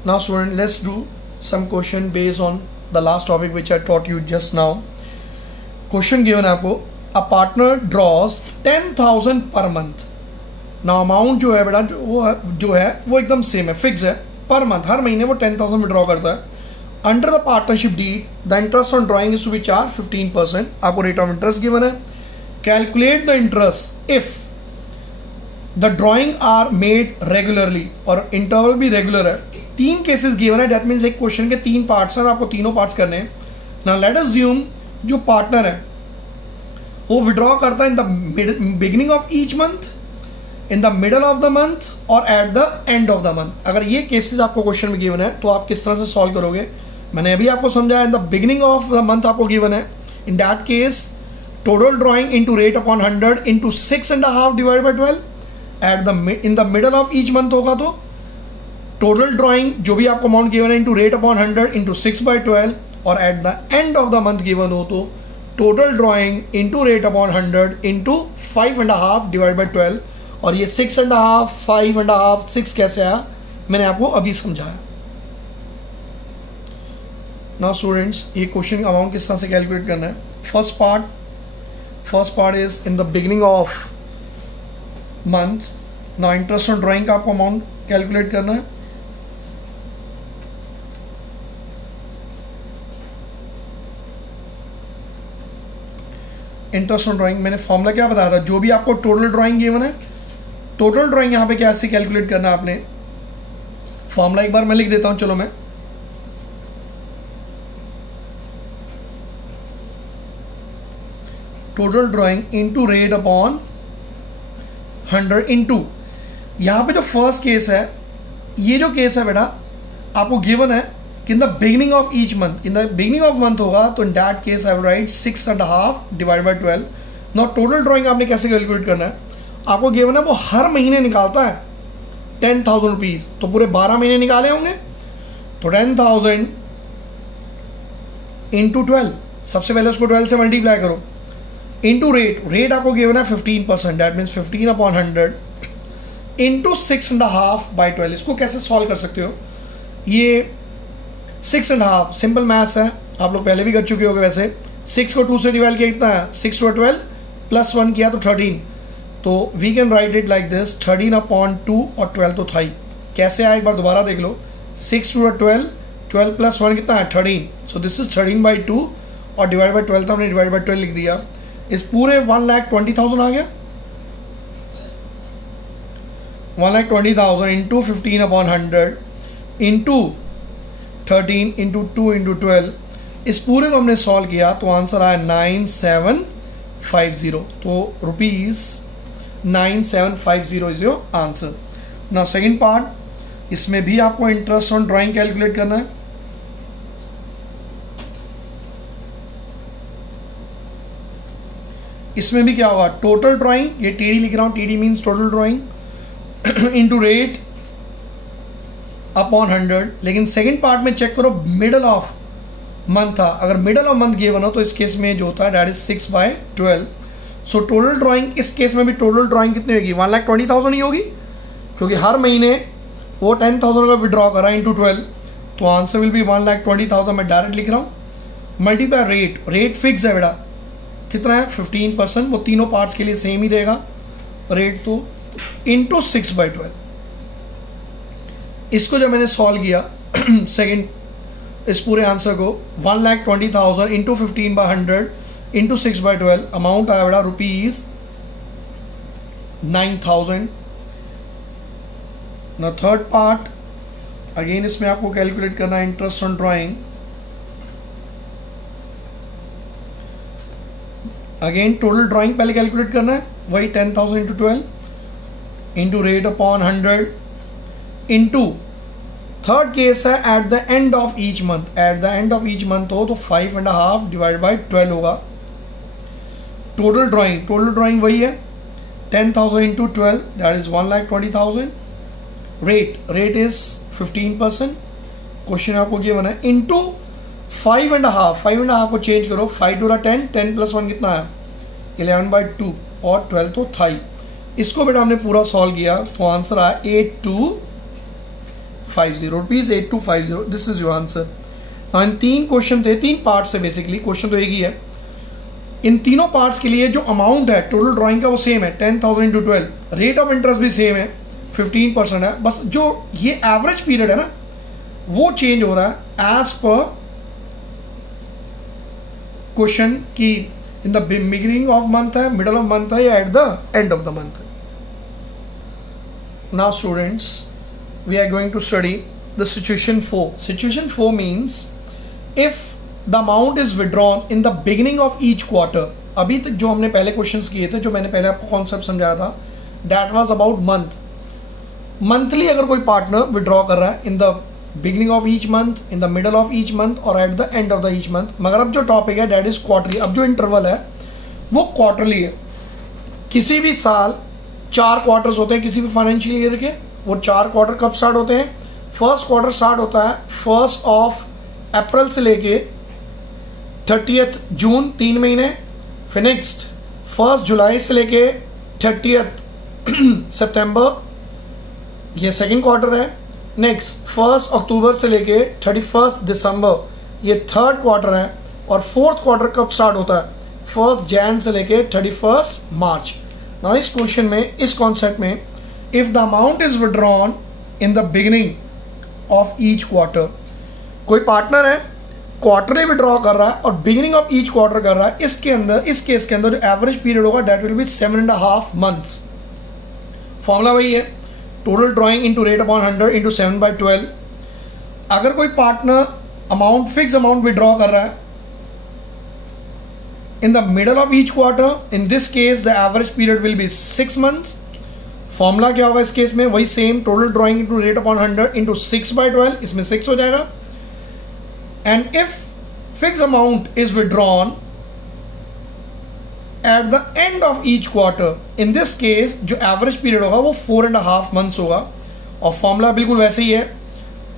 Now student let's do some question based on the last topic which I taught you just now. Question given है आपको, a partner drawers 10,000 per month. Now amount जो है बेटा जो है वो एकदम सेम है, फिक्स है, पर मंथ हर महीने वो 10,000 विड्रॉ करता है। Under the partnership deed the interest on drawing is to be charge 15%। आपको रेट ऑफ इंटरेस्ट गिवन है। Calculate the interest if the drawing are made regularly, और इंटरवल भी रेगुलर है। 3 केसेस गिवन है, दैट मीन्स एक question के 3 parts हैं, आपको तीनों पार्ट्स करने हैं। नाउ लेट अस अज्यूम जो पार्टनर है वो विड्रॉ करता है in the beginning of each month, in the middle of the month और at the end of the month. अगर ये केसेस आपको क्वेश्चन में गिवन है तो आप किस तरह से सॉल्व करोगे, मैंने अभी आपको समझाया। इन the beginning of the month आपको गिवन है, In that case, total drawing into rate upon 100 into 6.5 divided by 12. In the middle of each month होगा तो total drawing जो भी आपको amount given है into rate upon 100 into 6 by 12, और at the end of the month given हो तो total drawing into rate upon 100 into 5.5 divided by 12. और ये 6.5, 5.5, 6 कैसे आया मैंने आपको अभी समझाया. Now students, ये क्वेश्चन अमाउंट किस तरह से कैलकुलेट करना है. First part is in the beginning of month. ना इंटरेस्ट ऑन ड्राइंग का आपको अमाउंट कैलकुलेट करना है. इंटरेस्ट ऑन ड्राइंग मैंने फॉर्मूला क्या बताया था, जो भी आपको टोटल ड्राइंग गिवन है, टोटल ड्राइंग यहां पे कैसे कैलकुलेट करना है आपने. फॉर्मूला एक बार मैं लिख देता हूं. चलो मैं total drawing into rate upon 100 into, यहां पे जो फर्स्ट केस है, ये जो केस है बेटा आपको गिवन है कि in the beginning of each month, in the beginning of month होगा तो इन that case I will write 6.5 divide by 12. Now total drawing आपने कैसे कैलकुलेट करना है, आपको गिवन है वो हर महीने निकालता है 10,000 रुपीज, तो पूरे 12 महीने निकाले होंगे तो 10,000 इंटू 12, सबसे पहले उसको 12 से मल्टीप्लाई करो, इंटू रेट आपको गिवन है 15%, that means 15 upon 100 into 6.5 by 12. इसको कैसे सॉल्व कर सकते हो, ये 6.5 सिंपल मैथ्स है, आप लोग पहले भी कर चुके होंगे. वैसे 6 को 2 से डिवाइड किया कितना है, 6 to 12 प्लस 1 किया तो 13, तो we can write it like this 13 upon 2 और 12 तो था ही. कैसे आया एक बार दोबारा देख लो, 6 to 12, 12 प्लस 1 कितना है 13, सो दिस इज 13 बाई 2 और डिवाइड बाई 12 था, हमने डिवाइड बाई 12 लिख दिया. इस पूरे 1,20,000 आ गया, 1,20,000 into 15 upon 100 into 13 into 2 into 12. इस पूरे को हमने सॉल्व किया तो आंसर आया 9750. तो rupees 9750 is your answer. Now second part, इसमें भी आपको इंटरेस्ट ऑन ड्राइंग कैलकुलेट करना है. इसमें भी क्या होगा, टोटल ड्राइंग, ये टीडी लिख रहा हूं, TD means total drawing into rate upon 100. लेकिन सेकंड पार्ट में चेक करो मिडल ऑफ मंथ था, अगर मिडल ऑफ मंथ गिवन हो तो इस केस में जो होता है that is 6 by 12. So total drawing इस केस में भी टोटल ड्राइंग कितनी होगी, 1,20,000 ही होगी, क्योंकि हर महीने वो 10,000 का विड्रॉ करा इंटू 12, तो आंसर विल बी 1,20,000. मैं डायरेक्ट लिख रहा हूँ. मल्टीप्लाई रेट फिक्स है बेटा, कितना है 15%, वो तीनों पार्ट्स के लिए सेम ही रहेगा रेट, तो इंटू 6 बाई 12. इसको जब मैंने सॉल्व किया सेकंड इस पूरे आंसर को 1,20,000 into 15 by 100 into 6 by 12, amount आया बेटा रुपीज 9,000. ना थर्ड पार्ट अगेन इसमें आपको कैलकुलेट करना है interest on drawing. Again total drawing पहले कैलकुलेट करना है, वही 10,000 into 12 into rate upon 100 into third case है at the end of each month. At the end of each month हो तो 5.5 डिवाइड बाई 12 होगा. टोटल ड्राइंग वही है 10,000 into 12 that is 1,20,000. Rate is 15%, question आपको ये बना है, इंटू 5.5 को चेंज करो, 5 to 10, 10 प्लस 1 कितना है 11 बाई 2 और 12 तो था ही. इसको बेटा हमने पूरा सॉल्व किया तो आंसर आया 8250 rupees. 8250, this is your answer. In 3 question थे, 3 पार्ट्स है बेसिकली, क्वेश्चन तो एक ही है. इन तीनों पार्ट्स के लिए जो अमाउंट है टोटल ड्राइंग का वो सेम है 10,000 इंटू 12. रेट ऑफ इंटरेस्ट भी सेम है 15% है, बस जो ये एवरेज पीरियड है ना वो चेंज हो रहा है एज पर क्वेश्चन की in the beginning of month है, मिडल ऑफ मंथ है या at the end of the month है. Now students we are going to study the situation 4. Situation 4 means if the amount is withdrawn in the beginning of each quarter. अभी तक जो हमने पहले questions किए थे, जो मैंने पहले आपको कॉन्सेप्ट समझाया था, that was about month. Monthly अगर कोई पार्टनर विड्रॉ कर रहा है in the beginning of each month, in the middle of each month और at the end of the each month. मगर अब जो टॉपिक है डेट इज क्वार्टरली। अब जो इंटरवल है वो क्वार्टरली है। किसी भी साल 4 क्वार्टर्स होते हैं किसी भी फाइनेंशियल ईयर के। वो 4 क्वार्टर कब स्टार्ट होते हैं? फर्स्ट क्वार्टर स्टार्ट होता है 1 अप्रैल से लेके 30 जून, 3 महीने। फिर नेक्स्ट 1 जुलाई से लेके 30 सितंबर, ये सेकेंड क्वार्टर है। नेक्स्ट 1 अक्टूबर से लेके 31 दिसंबर, ये थर्ड क्वार्टर है। और फोर्थ क्वार्टर कब स्टार्ट होता है? 1 जनवरी से लेके 31 मार्च। नाउ इस क्वेश्चन में, इस कॉन्सेप्ट में, if the amount is withdrawn in the beginning of each quarter, कोई पार्टनर है क्वार्टरली विड्रॉ कर रहा है और बिगिनिंग ऑफ ईच क्वार्टर कर रहा है, इसके अंदर, इस केस के अंदर जो एवरेज पीरियड होगा that will be 7.5 months. Formula वही है, total drawing into rate upon 100 into 7/12। अगर कोई partner amount, fix amount withdraw कर रहा है in the middle of each quarter, in this case the average period will be 6 months. Formula क्या होगा इस केस में? वही same, total drawing into rate upon 100 into 6/12, इसमें 6 हो जाएगा। And if fix amount is withdrawn eight the end of each quarter, in this case जो average period होगा वो 4.5 मंथ्स होगा। और फॉर्मूला बिल्कुल वैसे ही है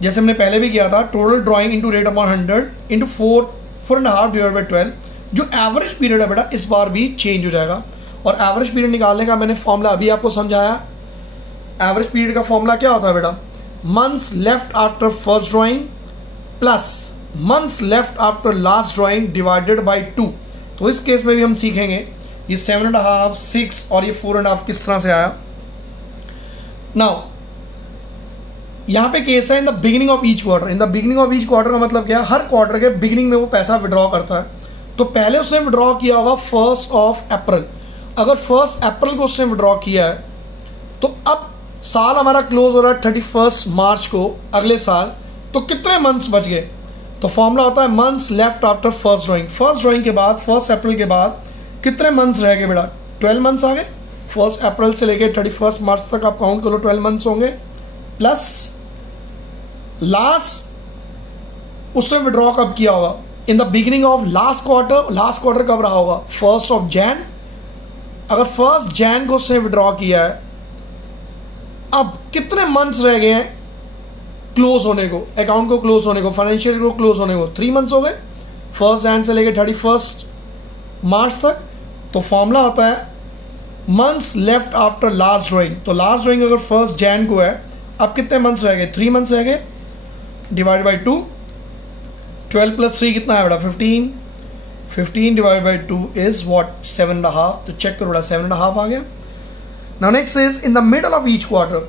जैसे हमने पहले भी किया था, total drawing into rate upon 100 into 4.5 divide by 12। जो एवरेज पीरियड है बेटा इस बार भी चेंज हो जाएगा। और एवरेज पीरियड निकालने का मैंने फॉर्मूला अभी आपको समझाया। एवरेज पीरियड का फॉर्मूला क्या होता है बेटा? Months left after first drawing plus months left after last drawing divided by 2। तो इस केस में भी हम सीखेंगे ये 7.5, 6 और ये 4.5 किस तरह से आया। नाउ यहां पे केस है in the beginning of each quarter. In the beginning of each quarter का मतलब क्या है? हर क्वार्टर के बिगिनिंग में वो पैसा विड्रॉ करता है। तो पहले उसने विड्रॉ किया होगा 1 अप्रैल। अगर 1 अप्रैल को उसने विड्रॉ किया है तो अब साल हमारा क्लोज हो रहा है 31 मार्च को अगले साल, तो कितने मंथ्स बच गए? तो फॉर्मूला होता है months left after first drawing. First drawing के बाद 1 अप्रैल के बाद कितने मंथ्स रह गए बेटा? 12 मंथ्स आ गए। 1 अप्रैल से लेकर 31 मार्च तक आप काउंट करो, 12 मंथ्स होंगे। प्लस लास्ट उसने विड्रॉ कब किया होगा? इन the beginning of last quarter. Last quarter कब रहा होगा? 1 जनवरी। अगर 1 जनवरी को उसने विड्रॉ किया है, अब कितने मंथ्स रह गए हैं क्लोज होने को, अकाउंट को क्लोज होने को, फाइनेंशियल को क्लोज होने को? 3 मंथ्स हो गए 1 जनवरी से लेकर 31 मार्च तक। तो फॉर्मूला होता है months left after last drawing. तो लास्ट ड्रॉइंग अगर 1 जनवरी को है, अब कितने मंथ्स रह गए? 3 मंथ्स रह गए, डिवाइड बाई 2। 12 प्लस 3 कितना है बेटा? 15। 15 डिवाइड बाई 2 इज व्हाट? 7.5। तो चेक करो बेटा, 7.5 आ गया। Now next is in the middle of each quarter.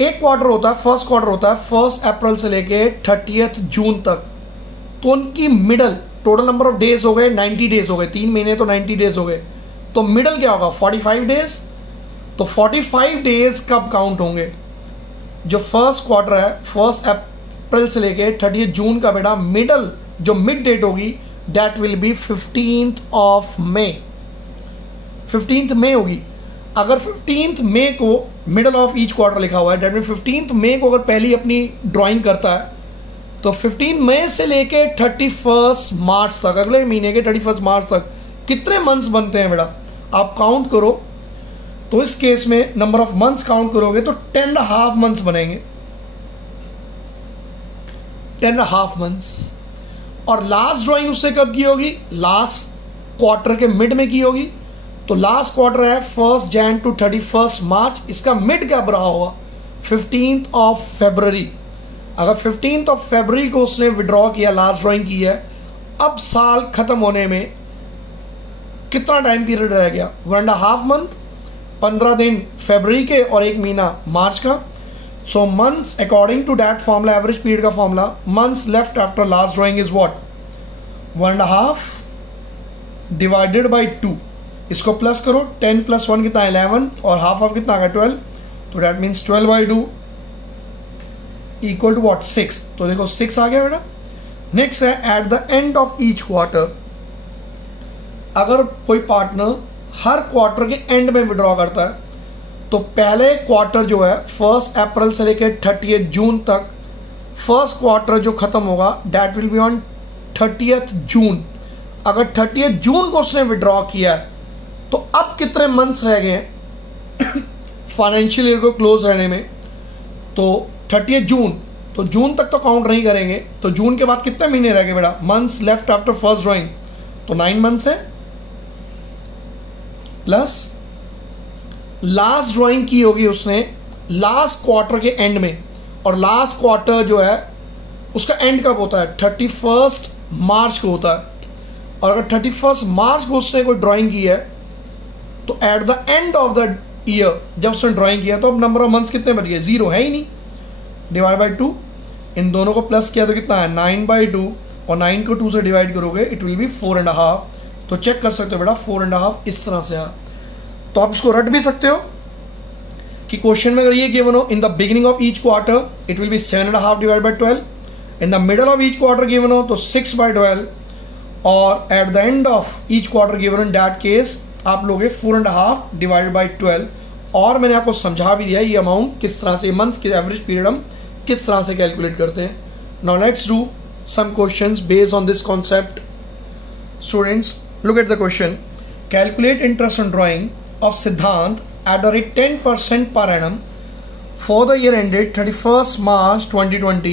एक क्वार्टर होता है, फर्स्ट क्वार्टर होता है 1 अप्रैल से लेके 30 जून तक। तो उनकी middle, total number of days हो गए 90 डेज हो गए। 3 महीने तो 90 डेज हो गए। तो मिडल क्या होगा? 45 डेज। तो 45 डेज कब काउंट होंगे? जो फर्स्ट क्वार्टर है 1 अप्रैल से लेके 30 जून का बेटा, मिडल जो मिड डेट होगी दैट विल बी 15 मई। 15 मई होगी। अगर 15 मई को मिडल ऑफ ईच क्वार्टर लिखा हुआ है, दैट मीन 15 मई को अगर पहली अपनी ड्राइंग करता है तो 15 मई से लेके 31 मार्च तक, अगले महीने के 31 मार्च तक कितने मंथ्स बनते हैं बेटा? आप काउंट करो। तो इस केस में नंबर ऑफ मंथ्स काउंट करोगे तो 10.5 मंथ्स बनेंगे। 10.5 मंथ्स। और लास्ट ड्राइंग उससे कब की होगी? लास्ट क्वार्टर के मिड में की होगी। तो लास्ट क्वार्टर है 1 जनवरी टू 31 मार्च। इसका मिड कब रहा होगा? 15 फरवरी। अगर 15 फरवरी को उसने विड्रॉ किया, लास्ट ड्राइंग की है, अब साल खत्म होने में कितना टाइम पीरियड रह गया? 1.5 मंथ। 15 दिन फरवरी के और 1 महीना मार्च का। So months according to that formula, average period का formula, months left after last drawing is what? 1.5 divided by 2। इसको प्लस करो, 10 प्लस 1 कितना? 11 और हाफ ऑफ कितना आ गया? 12। तो that means 12/2 equal to what? 6। तो देखो 6 आ गया बेटा। नेक्स्ट है at the end of each quarter. अगर कोई पार्टनर हर क्वार्टर के एंड में विड्रॉ करता है तो पहले क्वार्टर जो है 1 अप्रैल से लेकर 30 जून तक, फर्स्ट क्वार्टर जो खत्म होगा दैट विल बी ऑन 30 जून। अगर 30 जून को उसने विड्रॉ किया है तो अब कितने मंथ्स रह गए हैं फाइनेंशियल ईयर को क्लोज रहने में? तो 30 जून, तो जून तक तो काउंट नहीं करेंगे, तो जून के बाद कितने महीने रह गए बेटा? Months left after first drawing, तो 9 मंथ्स है, प्लस लास्ट ड्राइंग की होगी उसने लास्ट क्वार्टर के एंड में, और लास्ट क्वार्टर जो है उसका एंड कब होता है? 31 मार्च को होता है। और अगर 31 मार्च को उसने कोई ड्राइंग की है तो eight the end of the year जब उसने ड्राइंग किया तो अब नंबर ऑफ मंथ्स कितने बच गए? 0 है ही नहीं, डिवाइड बाई 2, इन दोनों को प्लस किया तो कितना है? 9/2, और 9 को 2 से डिवाइड करोगे इट विल बी 4.5। तो चेक कर सकते हो बेटा 4.5 इस तरह से यार। तो आप इसको रट भी सकते हो कि क्वेश्चन में अगर ये गिवन हो इन the beginning of each quarter it will be 7.5 divide by 12, in the middle of each quarter given हो तो 6/12, और at the end of each quarter given in that case आप लोगे 4.5 डिवाइड बाई 12। और मैंने आपको समझा भी दिया ये अमाउंट किस तरह से, मंथ्स के एवरेज पीरियड हम किस तरह से कैलकुलेट करते हैं। Now let's do some questions based on this concept. Students look at the question, calculate interest on drawing of Siddhant at the rate 10% per annum for the year ended 31st March 2020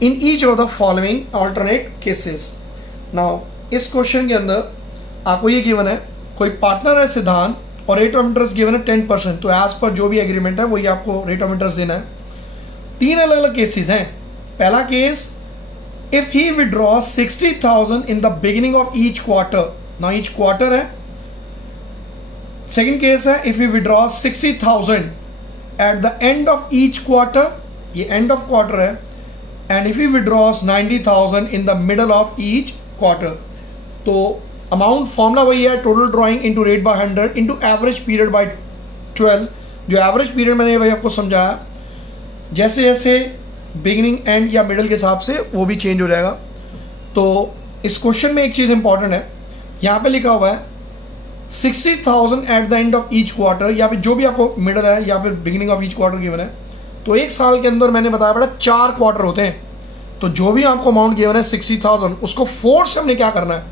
in each of the following alternate cases। Now इस question के अंदर आपको ये given है कोई partner है सिद्धांत और रेट ऑफ इंटरेस्ट गिवन है 10%, तो एज पर जो भी एग्रीमेंट है वही आपको रेट ऑफ इंटरेस्ट देना है। 3 अलग अलग केसेस हैं। पहला case, if he withdraw 60,000 in the beginning of each quarter, ना ईच क्वार्टर है। सेकेंड केस है if you withdraw 60,000 eight the end of each quarter, ये एंड ऑफ क्वार्टर है, and if you withdraws 90,000 in the middle of each quarter. तो amount formula वही है, total drawing into rate by 100 into average period by 12। जो average period मैंने वही आपको समझाया, जैसे जैसे बिगिनिंग एंड या मिडल के हिसाब से वो भी चेंज हो जाएगा। तो इस क्वेश्चन में एक चीज़ इंपॉर्टेंट है, यहाँ पे लिखा हुआ है 60,000 eight the end of each quarter, या फिर जो भी आपको मिडल है या फिर beginning of each quarter given है। तो एक साल के अंदर मैंने बताया बड़ा 4 क्वार्टर होते हैं, तो जो भी आपको अमाउंट गिवन है 60,000 उसको 4 से हमने क्या करना है?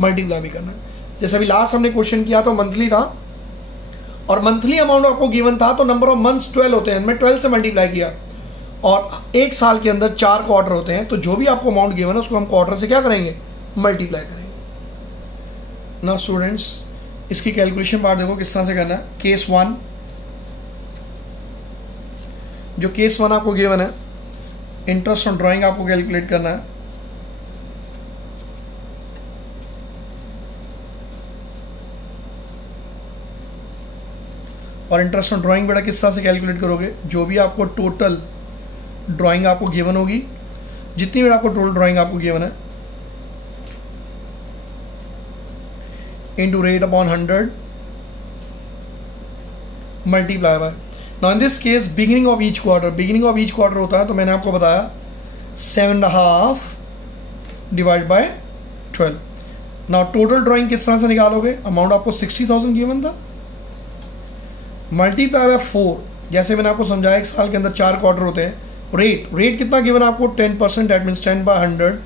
मल्टीप्लाई भी करना है। जैसे अभी लास्ट हमने क्वेश्चन किया तो मंथली था, और मंथली अमाउंट आपको गिवन था तो नंबर ऑफ मंथ्स 12 होते हैं, मैं 12 से मल्टीप्लाई किया, और एक साल के अंदर 4 क्वार्टर होते हैं, तो जो भी आपको अमाउंट गिवन है उसको हम क्वार्टर से क्या करेंगे? मल्टीप्लाई करेंगे। नाउ स्टूडेंट्स इसकी कैलकुलेशन पार्ट देखो किस तरह से करना है। केस 1, जो केस 1 आपको गिवन है, इंटरेस्ट ऑन ड्राइंग आपको कैलकुलेट करना है। और इंटरेस्ट ऑन ड्राइंग बेटा किस तरह से कैलकुलेट करोगे? जो भी आपको टोटल ड्राइंग आपको गिवन होगी, जितनी भी आपको टोटल ड्राइंग आपको गिवन है, into rate upon 100 multiply by, now in this case beginning of each quarter होता है, तो मैंने आपको बताया 7.5 divide by 12। now total drawing किस तरह से निकालोगे? अमाउंट आपको 60,000 गिवन था, मल्टीप्लाई बाय 4, जैसे मैंने आपको समझाया एक साल के अंदर 4 क्वार्टर होते हैं। रेट कितना गिवन आपको? 10%, दैट मीन्स 10/100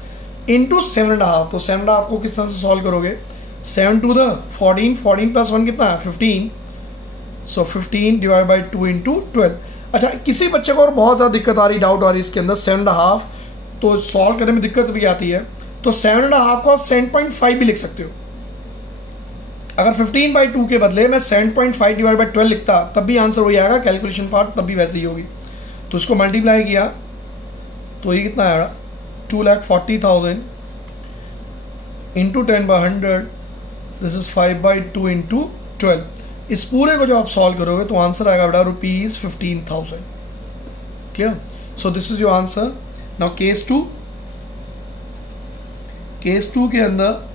इंटू 7.5। तो 7.5 को किस तरह से सॉल्व करोगे? 7 to the 14, 14 प्लस 1 कितना है? 15। सो 15 डिवाइड बाई 2 इंटू 12। अच्छा, किसी बच्चे को और बहुत ज़्यादा दिक्कत आ रही, डाउट आ रही इसके अंदर 7.5, तो सॉल्व करने में दिक्कत भी आती है, तो 7.5 को आप 7.5 भी लिख सकते हो। अगर 15/2 के बदले मैं 7.5 डिवाइड बाई 12 लिखता तब भी आंसर वही आएगा, कैलकुलेशन पार्ट तब भी वैसे ही होगी। तो इसको मल्टीप्लाई किया तो ये कितना आएगा? 2,40,000 इंटू 10/100, दिस इज 5/2 इंटू 12। इस पूरे को जब आप सॉल्व करोगे तो आंसर आएगा बेटा ₹15,000। Clear? So this is your answer. Now case 2, case 2 के अंदर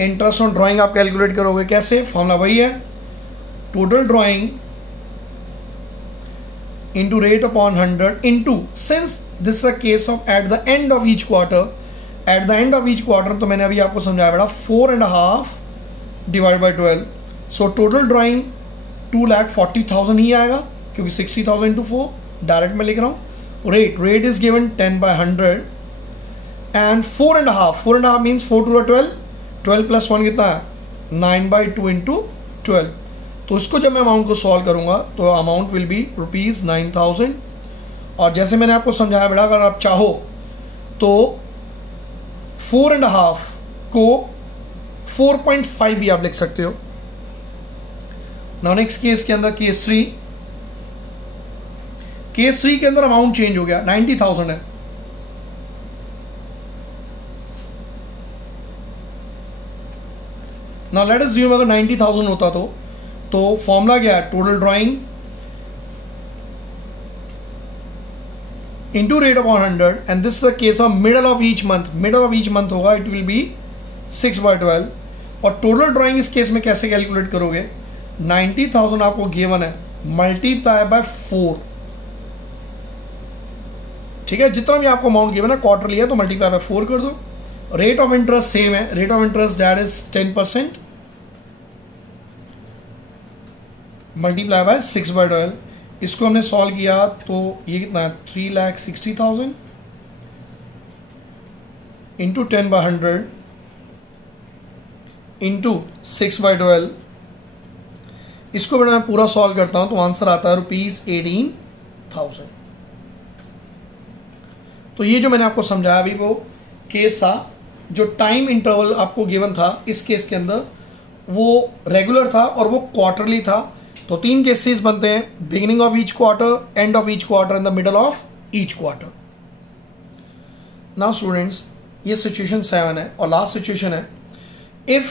इंटरेस्ट ऑन ड्राइंग आप कैलकुलेट करोगे कैसे? फॉर्मूला वही है, total drawing into rate upon 100 into, since this is a case of at the end of each quarter eight the end of each quarter, तो मैंने अभी आपको समझाया बेटा 4.5 divide by 12, so total drawing 2,40,000 ही आएगा क्योंकि 60,000 इंटू 4 डायरेक्ट में लिख रहा हूँ। Rate is given 10/100 and 4.5 means 4 to 12, 12 plus 1 कितना है 9/2 इंटू 12। तो इसको जब मैं अमाउंट को सॉल्व करूंगा तो अमाउंट विल बी ₹9,000। और जैसे मैंने आपको समझाया बेटा, अगर आप चाहो तो 4.5 को 4.5 भी आप लिख सकते हो। नाउ नेक्स्ट केस के अंदर केस 3 के अंदर अमाउंट चेंज हो गया, 90,000 है। नाउ लेट अस अज्यूम अगर 90,000 होता तो फॉर्मूला क्या है, total drawing into rate upon 100 and this is the case of middle of each month होगा, इट विल बी 6/12। और टोटल ड्राइंग इस केस में कैसे कैलकुलेट करोगे, 90,000 आपको गिवन है, मल्टीप्लाई बाय 4, ठीक है। जितना भी आपको अमाउंट गिवन है क्वार्टरली है तो मल्टीप्लाई बाय 4 कर दो। रेट ऑफ इंटरेस्ट सेम है, rate of interest that is 10% multiply by 6/12। इसको हमने सॉल्व किया तो ये कितना है 3,60,000 इंटू 10/100 इंटू 6/12। इसको मैं पूरा सॉल्व करता हूं तो आंसर आता है ₹18,000। तो ये जो मैंने आपको समझाया अभी वो केस था, जो टाइम इंटरवल आपको गिवन था इस केस के अंदर वो रेगुलर था और वो क्वार्टरली था। तो 3 केसेस बनते हैं, beginning of each quarter, and of each quarter and the middle of each quarter. Now students, ये सिचुएशन 7 है और लास्ट सिचुएशन है, if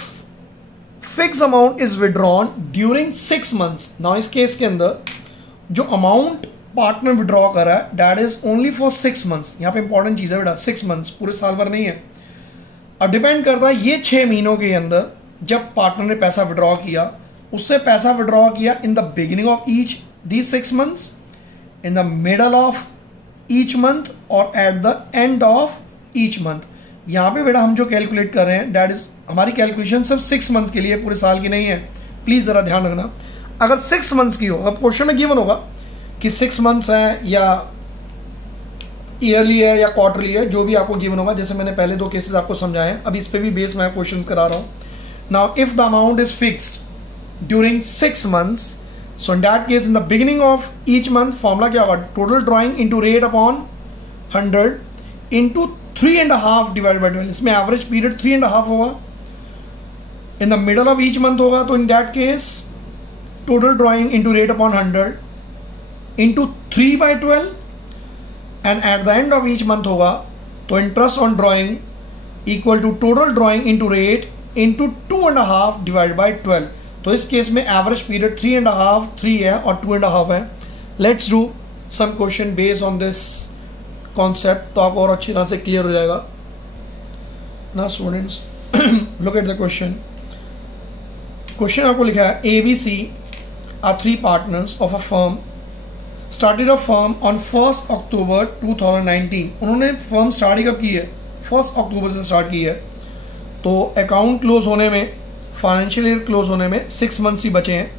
fix amount is withdrawn during 6 months. Now इस केस के अंदर जो अमाउंट पार्टनर विड्रॉ कर रहा है that is only for 6 months. यहां पे इंपॉर्टेंट चीज है बेटा, 6 मंथ्स, पूरे साल भर नहीं है। अब डिपेंड करता है ये 6 महीनों के अंदर जब पार्टनर ने पैसा विड्रॉ किया, उससे पैसा विड्रॉ किया in the beginning of each these 6 months, in the middle of each month और at the end of each month. यहां पे बेटा हम जो कैलकुलेट कर रहे हैं दैट इज, हमारी कैलकुलेशन सिर्फ 6 मंथ्स के लिए, पूरे साल की नहीं है, प्लीज जरा ध्यान रखना। अगर 6 मंथ्स की हो, अब क्वेश्चन में गिवन होगा कि 6 मंथ्स है या ईयरली है या क्वार्टरली है, जो भी आपको गिवन होगा। जैसे मैंने पहले 2 केसेस आपको समझाए, अब इस पे भी बेस मैं क्वेश्चन करा रहा हूं। Now if the amount is fixed during 6 months, so in that case in the beginning of each month formula क्या होगा, total drawing into rate upon 100 into 3.5 divide by 12। इसमें एवरेज पीरियड 3.5 होगा। इन the middle of each month होगा तो इन that case total drawing into rate upon 100 into 3/12 and eight the end of each month होगा तो interest on drawing equal to total drawing into rate into 2.5 divide by 12। तो इस case में average period 3.5, 3 है और 2.5 है। Let's do some question based on this concept, तो आप और अच्छी तरह से क्लियर हो जाएगा ना students. Look at the question. Question आपको लिखा है ABC are 3 partners of a firm, started a firm on 1 October 2019। उन्होंने फर्म स्टार्ट कब की है, 1 अक्टूबर से स्टार्ट की है। तो अकाउंट क्लोज होने में, फाइनेंशियल ईयर क्लोज होने में 6 मंथ्स ही बचे हैं।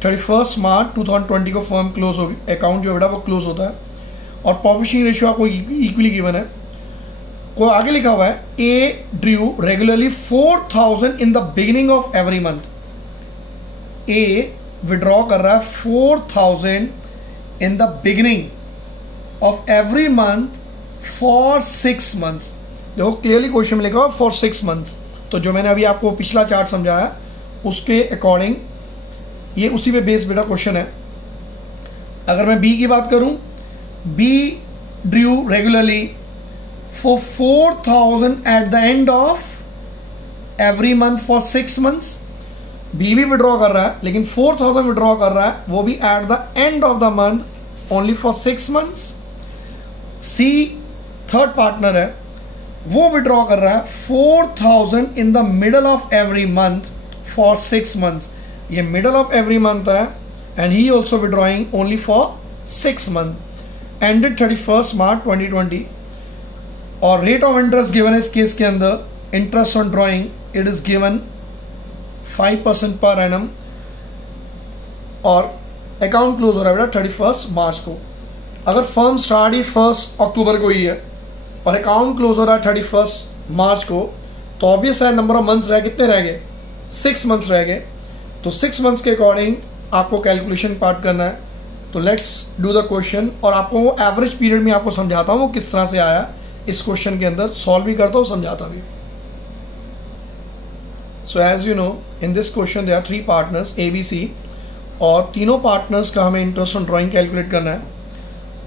31 मार्च 2020 को फर्म क्लोज होगी, अकाउंट जो बेटा वो क्लोज होता है। और प्रॉफिट शेयरिंग रेशियो आपको इक्वली गिवन है। को आगे लिखा हुआ है A drew regularly 4,000 in the beginning of every month. A withdraw कर रहा है 4,000 in the beginning of every month for 6 months. देखो क्लियरली क्वेश्चन में लिखा हुआ फॉर 6 मंथ्स। तो जो मैंने अभी आपको पिछला चार्ट समझाया उसके अकॉर्डिंग ये उसी पे बेस बेटा क्वेश्चन है। अगर मैं बी की बात करूं, B drew regularly for 4,000 at the end of every month for 6 months. B भी विड्रॉ कर रहा है लेकिन 4,000 विड्रॉ कर रहा है वो भी at the end of the month only for 6 months. C third partner है, वो विड्रॉ कर रहा है 4,000 in the middle of every month for 6 months. ये मिडल ऑफ एवरी मंथ है and he also withdrawing only for 6 month. Ended 31 March 2020। और rate of interest given है इस केस के अंदर, interest on drawing it is given 5% per annum, और account close हो रहा है बेटा 31 मार्च को। अगर फर्म स्टार्ट ही 1 अक्टूबर को ही है और अकाउंट क्लोज हो रहा है 31 मार्च को, तो ऑब्वियस है नंबर ऑफ मंथ्स रह कितने रह गए, 6 मंथ्स रह गए। तो 6 मंथ्स के अकॉर्डिंग आपको कैलकुलेशन पार्ट करना है। तो लेट्स डू द क्वेश्चन, और आपको वो एवरेज पीरियड में आपको समझाता हूँ वो किस तरह से आया इस क्वेश्चन के अंदर, सॉल्व भी करता हूँ समझाता भी। So as you know in this question there are 3 partners ABC, और तीनों पार्टनर्स का हमें इंटरेस्ट ऑन ड्राइंग कैलकुलेट करना है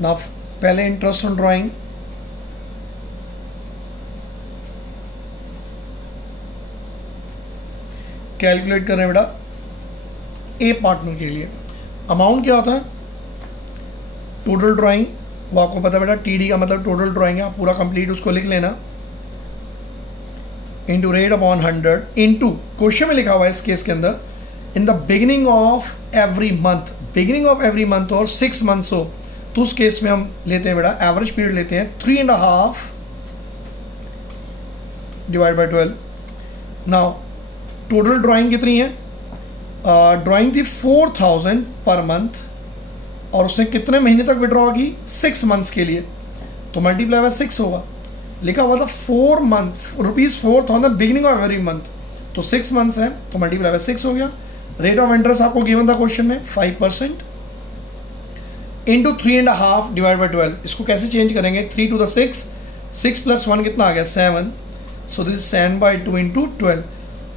ना। पहले इंटरेस्ट ऑन ड्राइंग कैलकुलेट कर रहे हैं बेटा ए पार्टनर के लिए। अमाउंट क्या होता है, टोटल ड्राइंग, वो आपको पता है बेटा TD का मतलब टोटल ड्राइंग है, आप पूरा कंप्लीट उसको लिख लेना, into rate upon 100 into question में लिखा हुआ है इस केस के अंदर इन the beginning of every month, beginning of every month और 6 मंथ्स हो तो उस केस में हम लेते हैं बेटा एवरेज पीरियड लेते हैं 3.5 divide by 12। Now total drawing कितनी है, ड्राइंग थी 4000 पर मंथ, और उसने कितने महीने तक विड्रॉ की, 6 मंथ्स के लिए, तो मल्टीप्लाई बाय 6 होगा। लिखा हुआ था 4 month ₹4,000 beginning of every month, तो 6 मंथ्स है तो मल्टीप्लाई बाय 6 हो गया। रेट ऑफ इंटरेस्ट आपको गिवन था क्वेश्चन में 5% इंटू 3.5 डिवाइड बाई 12। इसको कैसे चेंज करेंगे, 3 to the 6, 6 + 1 कितना आ गया 7, सो दिस इज 7/2 इंटू 12।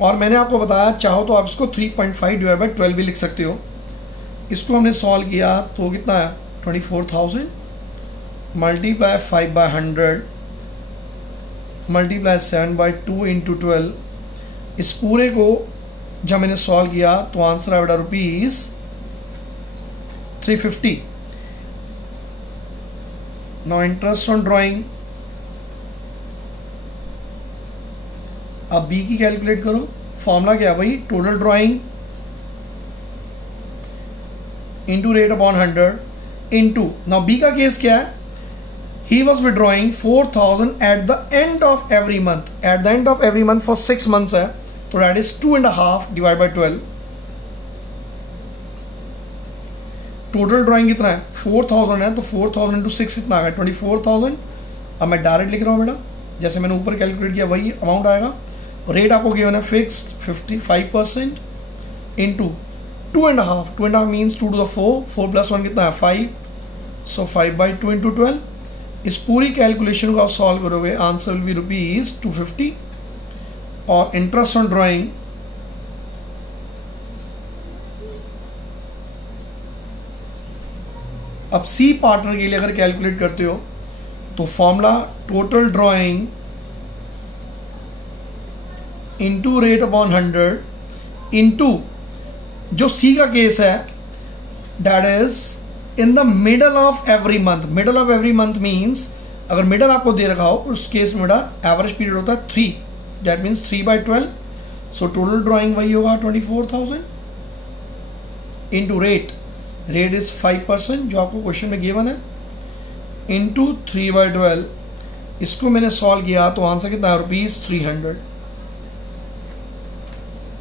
और मैंने आपको बताया चाहो तो आप इसको 3.5 डिवाइड बाई 12 भी लिख सकते हो। इसको हमने सॉल्व किया तो कितना आया 24,000 मल्टीप्लाई 5/100 मल्टीप्लाई 7/2 इंटू 12। इस पूरे को जब मैंने सॉल्व किया तो आंसर आया बेटा ₹350। नाउ इंटरेस्ट ऑन ड्राइंग, अब बी की कैलकुलेट करो। फॉर्मूला क्या है भाई, total drawing into rate upon 100 into, now B का केस क्या है, he was withdrawing 4,000 at the end of every month, at the end of every month for 6 months है, तो that is 2.5 divide by 12। Total drawing कितना है 4,000 है, तो 4,000 into 6 कितना आ गया 24,000। अब मैं डायरेक्ट लिख रहा हूँ बेटा, जैसे मैंने ऊपर कैलकुलेट किया वही अमाउंट आएगा। रेट आपको गिवन है fixed 55% into 2.5, 2.5 means 2 to the 4, 4 + 1 कितना है 5, सो 5/2 इंटू 12। इस पूरी कैलकुलेशन को आप सॉल्व करोगे, आंसर विल बी ₹250। और इंटरेस्ट ऑन ड्राइंग अब सी पार्टनर के लिए अगर कैलकुलेट करते हो तो formula total drawing into rate upon 100 into जो सी का केस है that is in the middle of every month. Middle of every month means अगर मिडल आपको दे रखा हो उस केस में बेटा एवरेज पीरियड होता है 3, that means 3/12। So total drawing वही होगा 24,000 इंटू रेट, रेट इज 5% जो आपको क्वेश्चन में गिवन है, इंटू 3/12। इसको मैंने सॉल्व किया तो आंसर कितना है ₹300।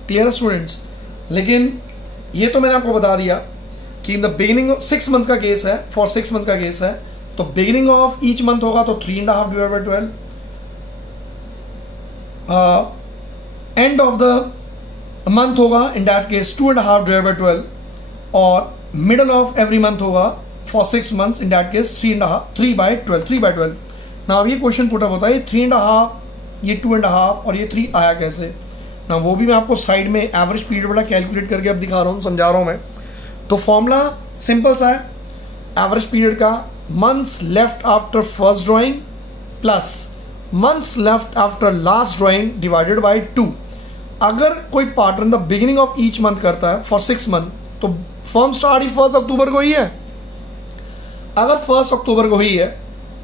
क्लियर स्टूडेंट्स, लेकिन ये तो मैंने आपको बता दिया कि इन द बिगिनिंग 6 मंथ का केस है, फॉर 6 मंथ का केस है, तो बिगिनिंग ऑफ ईच मंथ होगा तो 3.5 divide by 12, end of the month होगा in that case 2.5 divide by 12, और मिडल ऑफ एवरी मंथ होगा for 6 months in that case 3/12। ना अब ये क्वेश्चन पुट अप होता है 3.5, ये 2.5 और ये 3 आया कैसे ना, वो भी मैं आपको साइड में एवरेज पीरियड वाला कैलकुलेट करके अब दिखा रहा हूँ, समझा रहा हूँ मैं। तो फॉर्मूला सिंपल सा है एवरेज पीरियड का, months left after first drawing plus months left after last drawing divided bye 2। अगर कोई partner the beginning of each month करता है फॉर 6 मंथ तो फर्म स्टार्ट ही 1 अक्टूबर को ही है। अगर 1 अक्टूबर को ही है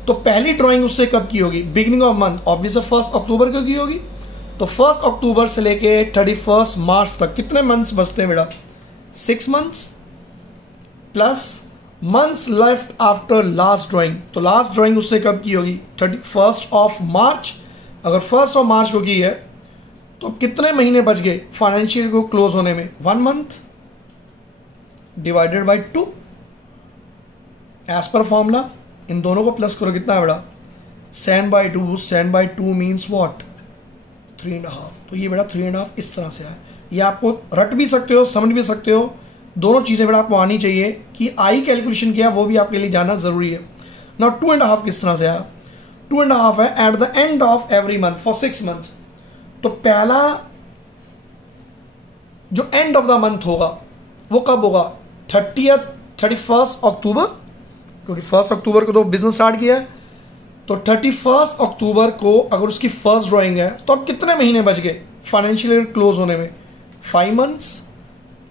तो पहली ड्राइंग उससे कब की होगी, बिगिनिंग ऑफ मंथ, ऑब्वियसली 1 अक्टूबर को की होगी। तो 1 अक्टूबर से लेके 31 मार्च तक कितने मंथ्स बचते हैं बेटा, 6 months plus months left after last drawing, तो लास्ट ड्राइंग उसने कब की होगी? 31 मार्च। अगर 1 मार्च को की है तो अब कितने महीने बच गए फाइनेंशियल को क्लोज होने में? 1 मंथ डिवाइडेड बाई 2 एज पर फॉर्मूला। इन दोनों को प्लस करो, कितना है बेटा? 7/2। 7/2 मीन्स व्हाट? 3.5। तो ये बेटा 3.5 इस तरह से है। ये आपको रट भी सकते हो, समझ भी सकते हो, दोनों चीज़ें बेटा आपको आनी चाहिए कि आई कैलकुलेशन किया वो भी आपके लिए जानना ज़रूरी है ना। 2.5 किस तरह से आया? 2.5 है at the end of every month for 6 months. तो पहला जो एंड ऑफ द मंथ होगा वो कब होगा? 31 अक्टूबर, क्योंकि 1 अक्टूबर को तो बिजनेस स्टार्ट किया है। तो 31 अक्टूबर को अगर उसकी फर्स्ट ड्राइंग है तो अब कितने महीने बच गए फाइनेंशियल ईयर क्लोज होने में? 5 मंथ्स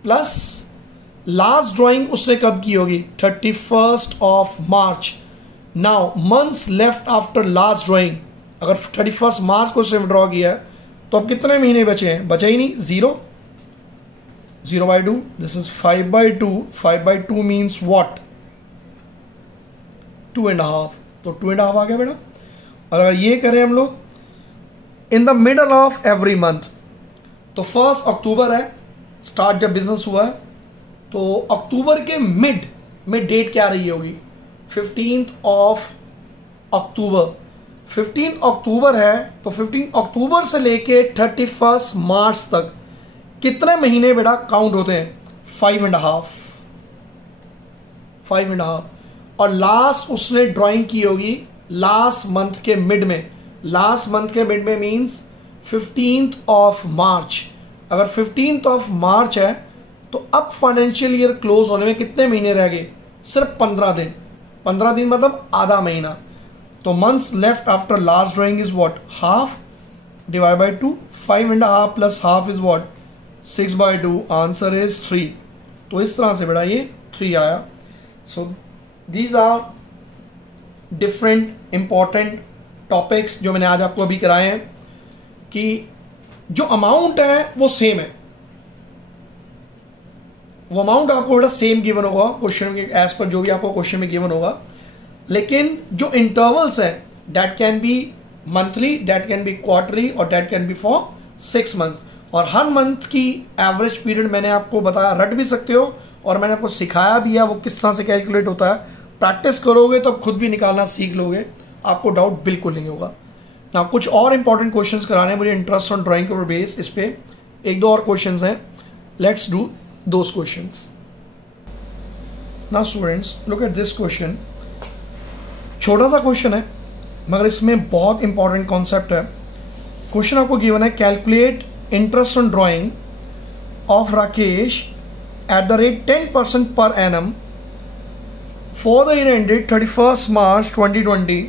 प्लस लास्ट ड्राइंग उसने कब की होगी? 31 मार्च। Now months left after last drawing, अगर 31 मार्च को उसने ड्रॉ किया है तो अब कितने महीने बचे हैं? बचे ही नहीं, 0/2। This is 5/2। 5/2 means what? 2.5। तो 2.5 आ गया बेटा। और अगर ये करें हम लोग इन the middle of every month, तो 1 अक्टूबर है स्टार्ट जब बिजनेस हुआ है, तो अक्टूबर के मिड में डेट क्या रही होगी? 15 अक्टूबर। 15 अक्टूबर है तो 15 अक्टूबर से लेके 31 मार्च तक कितने महीने बेटा काउंट होते हैं? 5.5। 5.5। और लास्ट उसने ड्राइंग की होगी लास्ट मंथ के मिड में। लास्ट मंथ के मिड में मीन्स 15 मार्च। अगर 15 मार्च है तो अब फाइनेंशियल ईयर क्लोज होने में कितने महीने रह गए? सिर्फ 15 दिन। 15 दिन मतलब आधा महीना। तो months left after last drawing is what? Half divide by 2। 5.5 plus half is what? 6/2। Answer is 3। तो इस तरह से बेटा ये 3 आया। So these are different important topics जो मैंने आज आपको अभी कराए हैं कि जो अमाउंट है वो सेम है, वो अमाउंट आपको बेटा सेम गिवन होगा क्वेश्चन के एज पर जो भी आपको क्वेश्चन में गिवन होगा, लेकिन जो इंटरवल्स हैं that can be monthly, that can be quarterly और that can be for 6 month. और हर मंथ की एवरेज पीरियड मैंने आपको बताया, रट भी सकते हो और मैंने आपको सिखाया भी है वो किस तरह से कैलकुलेट होता है। प्रैक्टिस करोगे तो खुद भी निकालना सीख लोगे, आपको डाउट बिल्कुल नहीं होगा ना। कुछ और इंपॉर्टेंट क्वेश्चंस कराने हैं मुझे इंटरेस्ट ऑन ड्राइंग के ऊपर बेस, इस पे 1-2 और क्वेश्चंस हैं, let's do those questions. Now students look at this question. छोटा सा क्वेश्चन है मगर इसमें बहुत इंपॉर्टेंट कॉन्सेप्ट है। क्वेश्चन आपको गिवन है, calculate interest on drying of Rakesh eight the rate 10% per annum for the year ended 31 March 2020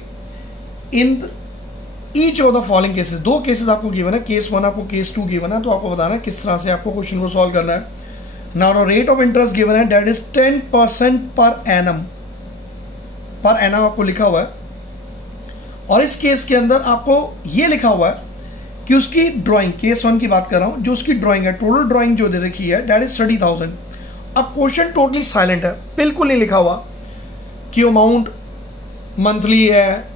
in each of the following cases. 2 cases आपको गिवन है, केस 1 आपको केस 2 गिवन है, तो आपको बताना है किस तरह से आपको क्वेश्चन को सॉल्व करना है। Now rate of interest given है that is 10% per annum. Per annum आपको लिखा हुआ है और इस केस के अंदर आपको ये लिखा हुआ है कि उसकी ड्राइंग, केस 1 की बात कर रहा हूं, जो उसकी ड्राइंग है, टोटल ड्राइंग जो दे रखी है दैट इज 30,000। अब क्वेश्चन टोटली साइलेंट है, बिल्कुल नहीं लिखा हुआ कि अमाउंट मंथली है,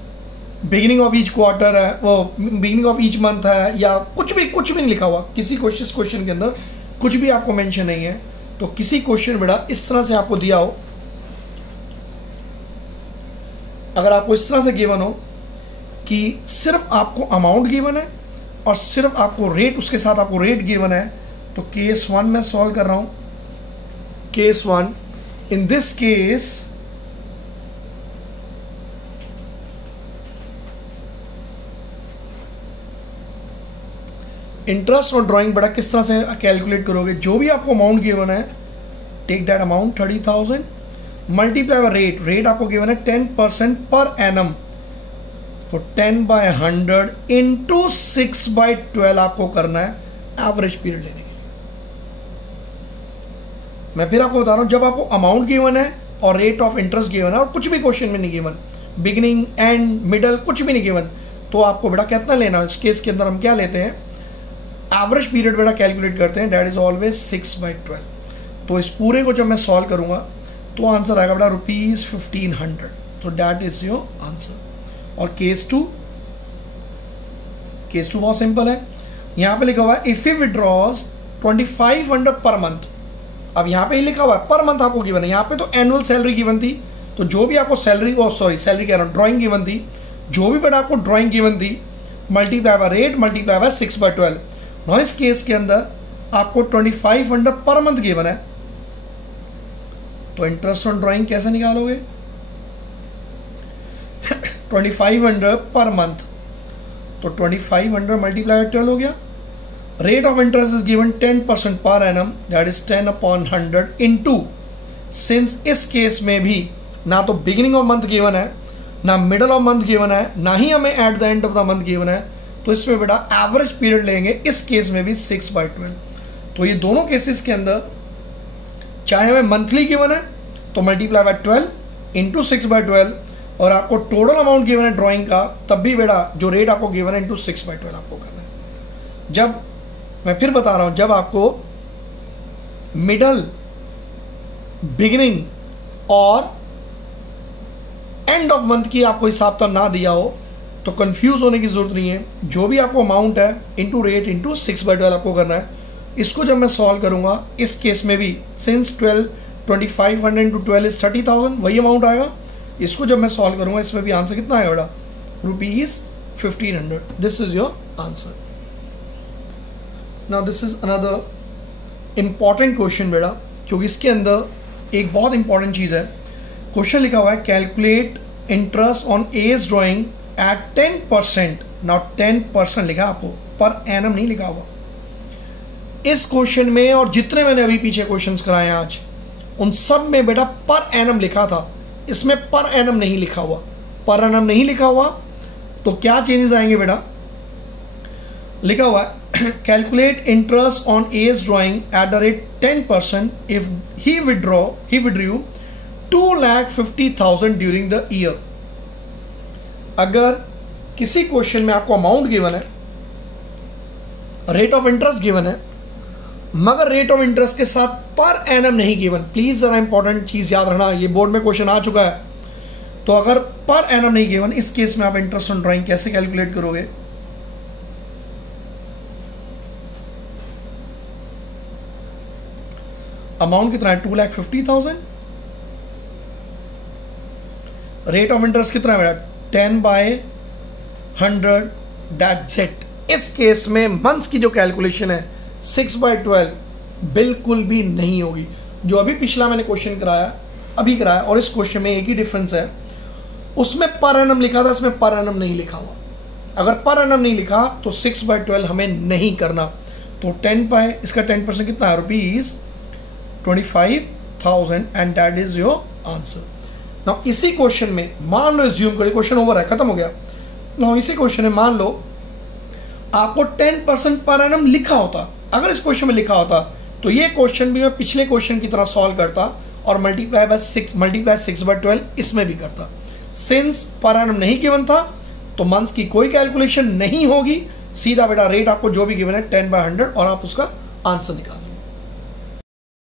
बिगिनिंग ऑफ ईच क्वार्टर है, वो बिगिनिंग ऑफ ईच मंथ है, या कुछ भी नहीं लिखा हुआ। किसी क्वेश्चन के अंदर कुछ भी आपको मेंशन नहीं है। तो किसी क्वेश्चन बेटा इस तरह से आपको दिया हो, अगर आपको इस तरह से गिवन हो कि सिर्फ आपको अमाउंट गिवन है और सिर्फ आपको रेट, उसके साथ आपको रेट गिवन है, तो केस 1 में सॉल्व कर रहा हूं। Case 1, in this case interest और ड्राइंग बड़ा किस तरह से कैलकुलेट करोगे? जो भी आपको अमाउंट गिवन है, take that amount 30,000 multiply by rate. Rate आपको गिवन है 10% पर एनम, तो 10/100 इंटू 6/12 आपको करना है एवरेज पीरियड लेने के लिए। मैं फिर आपको बता रहा हूं, जब आपको अमाउंट गिवन है और रेट ऑफ इंटरेस्ट गिवन है और कुछ भी क्वेश्चन में नहीं गिवन, बिगिनिंग एंड मिडल कुछ भी नहीं गिवन, तो आपको बेटा कितना लेना है? इस केस के अंदर हम क्या लेते हैं? एवरेज पीरियड बेटा कैलकुलेट करते हैं, दैट इज ऑलवेज 6/12। तो इस पूरे को जब मैं सॉल्व करूंगा तो आंसर आएगा बेटा ₹1500। तो डैट इज योर आंसर। और केस टू बहुत सिंपल है। यहां पे लिखा हुआ है if you withdraws 2500 per month. अब यहां पे ही लिखा हुआ है पर मंथ आपको गिवन है, यहां पे तो एनुअल सैलरी गिवन थी, तो जो भी आपको सैलरी कह रहा हूं, ड्राइंग गिवन थी, जो भी बेटा आपको ड्राइंग गिवन थी multiply by rate multiply by 6/12। Now इस केस के अंदर आपको 2500 पर मंथ गिवन है, तो इंटरेस्ट ऑन ड्राइंग कैसे निकालोगे? 2500 पर मंथ, तो 2500 मल्टीप्लाई 12 हो गया। Rate of interest is given 10% per annum, that is 10/100 into, since इस केस में भी ना तो बिगिनिंग ऑफ मंथ गिवन है, ना मिडल ऑफ मंथ गिवन है, ना ही हमें eight the end of the month given है, तो इसमें बेटा एवरेज पीरियड लेंगे, इस केस में भी 6/12। तो ये दोनों केसेस के अंदर चाहे हमें मंथली गिवन है तो मल्टीप्लाई बाय 12 इंटू 6/12, और आपको टोटल अमाउंट गिवन है ड्राइंग का, तब भी बेटा जो रेट आपको गिवन है इंटू 6/12 आपको करना है। जब मैं फिर बता रहा हूं, जब आपको मिडल, बिगिनिंग और एंड ऑफ मंथ की आपको हिसाब तो ना दिया हो तो कंफ्यूज होने की जरूरत नहीं है। जो भी आपको अमाउंट है इंटू रेट इंटू 6/12 आपको करना है। इसको जब मैं सॉल्व करूंगा इस केस में भी सिंस 2500 इंटू 12 इज 30,000, वही अमाउंट आएगा। इसको जब मैं सॉल्व करूंगा इसमें भी आंसर कितना आएगा बेटा? ₹1500। This is your answer. Now this is another important question बेटा, क्योंकि इसके अंदर एक बहुत इंपॉर्टेंट चीज है। क्वेश्चन लिखा हुआ है calculate interest on his drawing at 10%। Now 10% लिखा आपको, पर एनम नहीं लिखा हुआ। इस क्वेश्चन में और जितने मैंने अभी पीछे क्वेश्चंस कराए आज, उन सब में बेटा पर एनम लिखा था, इसमें पर एनम नहीं लिखा हुआ। पर एनम नहीं लिखा हुआ तो क्या चेंजेस आएंगे बेटा? लिखा हुआ है calculate interest on his drawing at the rate 10% if he withdrew 2,50,000 during the year. अगर किसी क्वेश्चन में आपको अमाउंट गिवन है, रेट ऑफ इंटरेस्ट गिवन है, मगर रेट ऑफ इंटरेस्ट के साथ पर एनम नहीं गिवन। प्लीज जरा इंपॉर्टेंट चीज याद रखना, ये बोर्ड में क्वेश्चन आ चुका है। तो अगर पर एनम नहीं गिवन, इस केस में आप इंटरेस्ट ऑन ड्राइंग कैसे कैलकुलेट करोगे? अमाउंट कितना है? 2,50,000। रेट ऑफ इंटरेस्ट कितना है? 10/100 दैट्स इट। इस केस में मंथ्स की जो कैलकुलेशन है 6/12 बिल्कुल भी नहीं होगी। जो अभी पिछला मैंने क्वेश्चन कराया और इस क्वेश्चन में एक ही डिफरेंस है, उसमें पर एनम लिखा था, इसमें पर एनम नहीं लिखा हुआ। अगर पर एनम नहीं लिखा तो 6/12 हमें नहीं करना। तो इसका 10% कितना है? ₹25,000 and that is your answer. Now इसी क्वेश्चन में मान लो, एज्यूम करिए क्वेश्चन ओवर है, खत्म हो गया। नाउ इसी क्वेश्चन में मान लो आपको 10% पर एनम लिखा होता। अगर इस क्वेश्चन में लिखा होता तो ये क्वेश्चन भी मैं पिछले क्वेश्चन की तरह सॉल्व करता और मल्टीप्लाई 6/12 इसमें भी करता। सिंस पर एनम नहीं गिवन था तो मंथ्स की कोई कैलकुलेशन नहीं होगी, सीधा बेटा रेट आपको जो भी गिवन है 10/100 और आप उसका आंसर निकाल।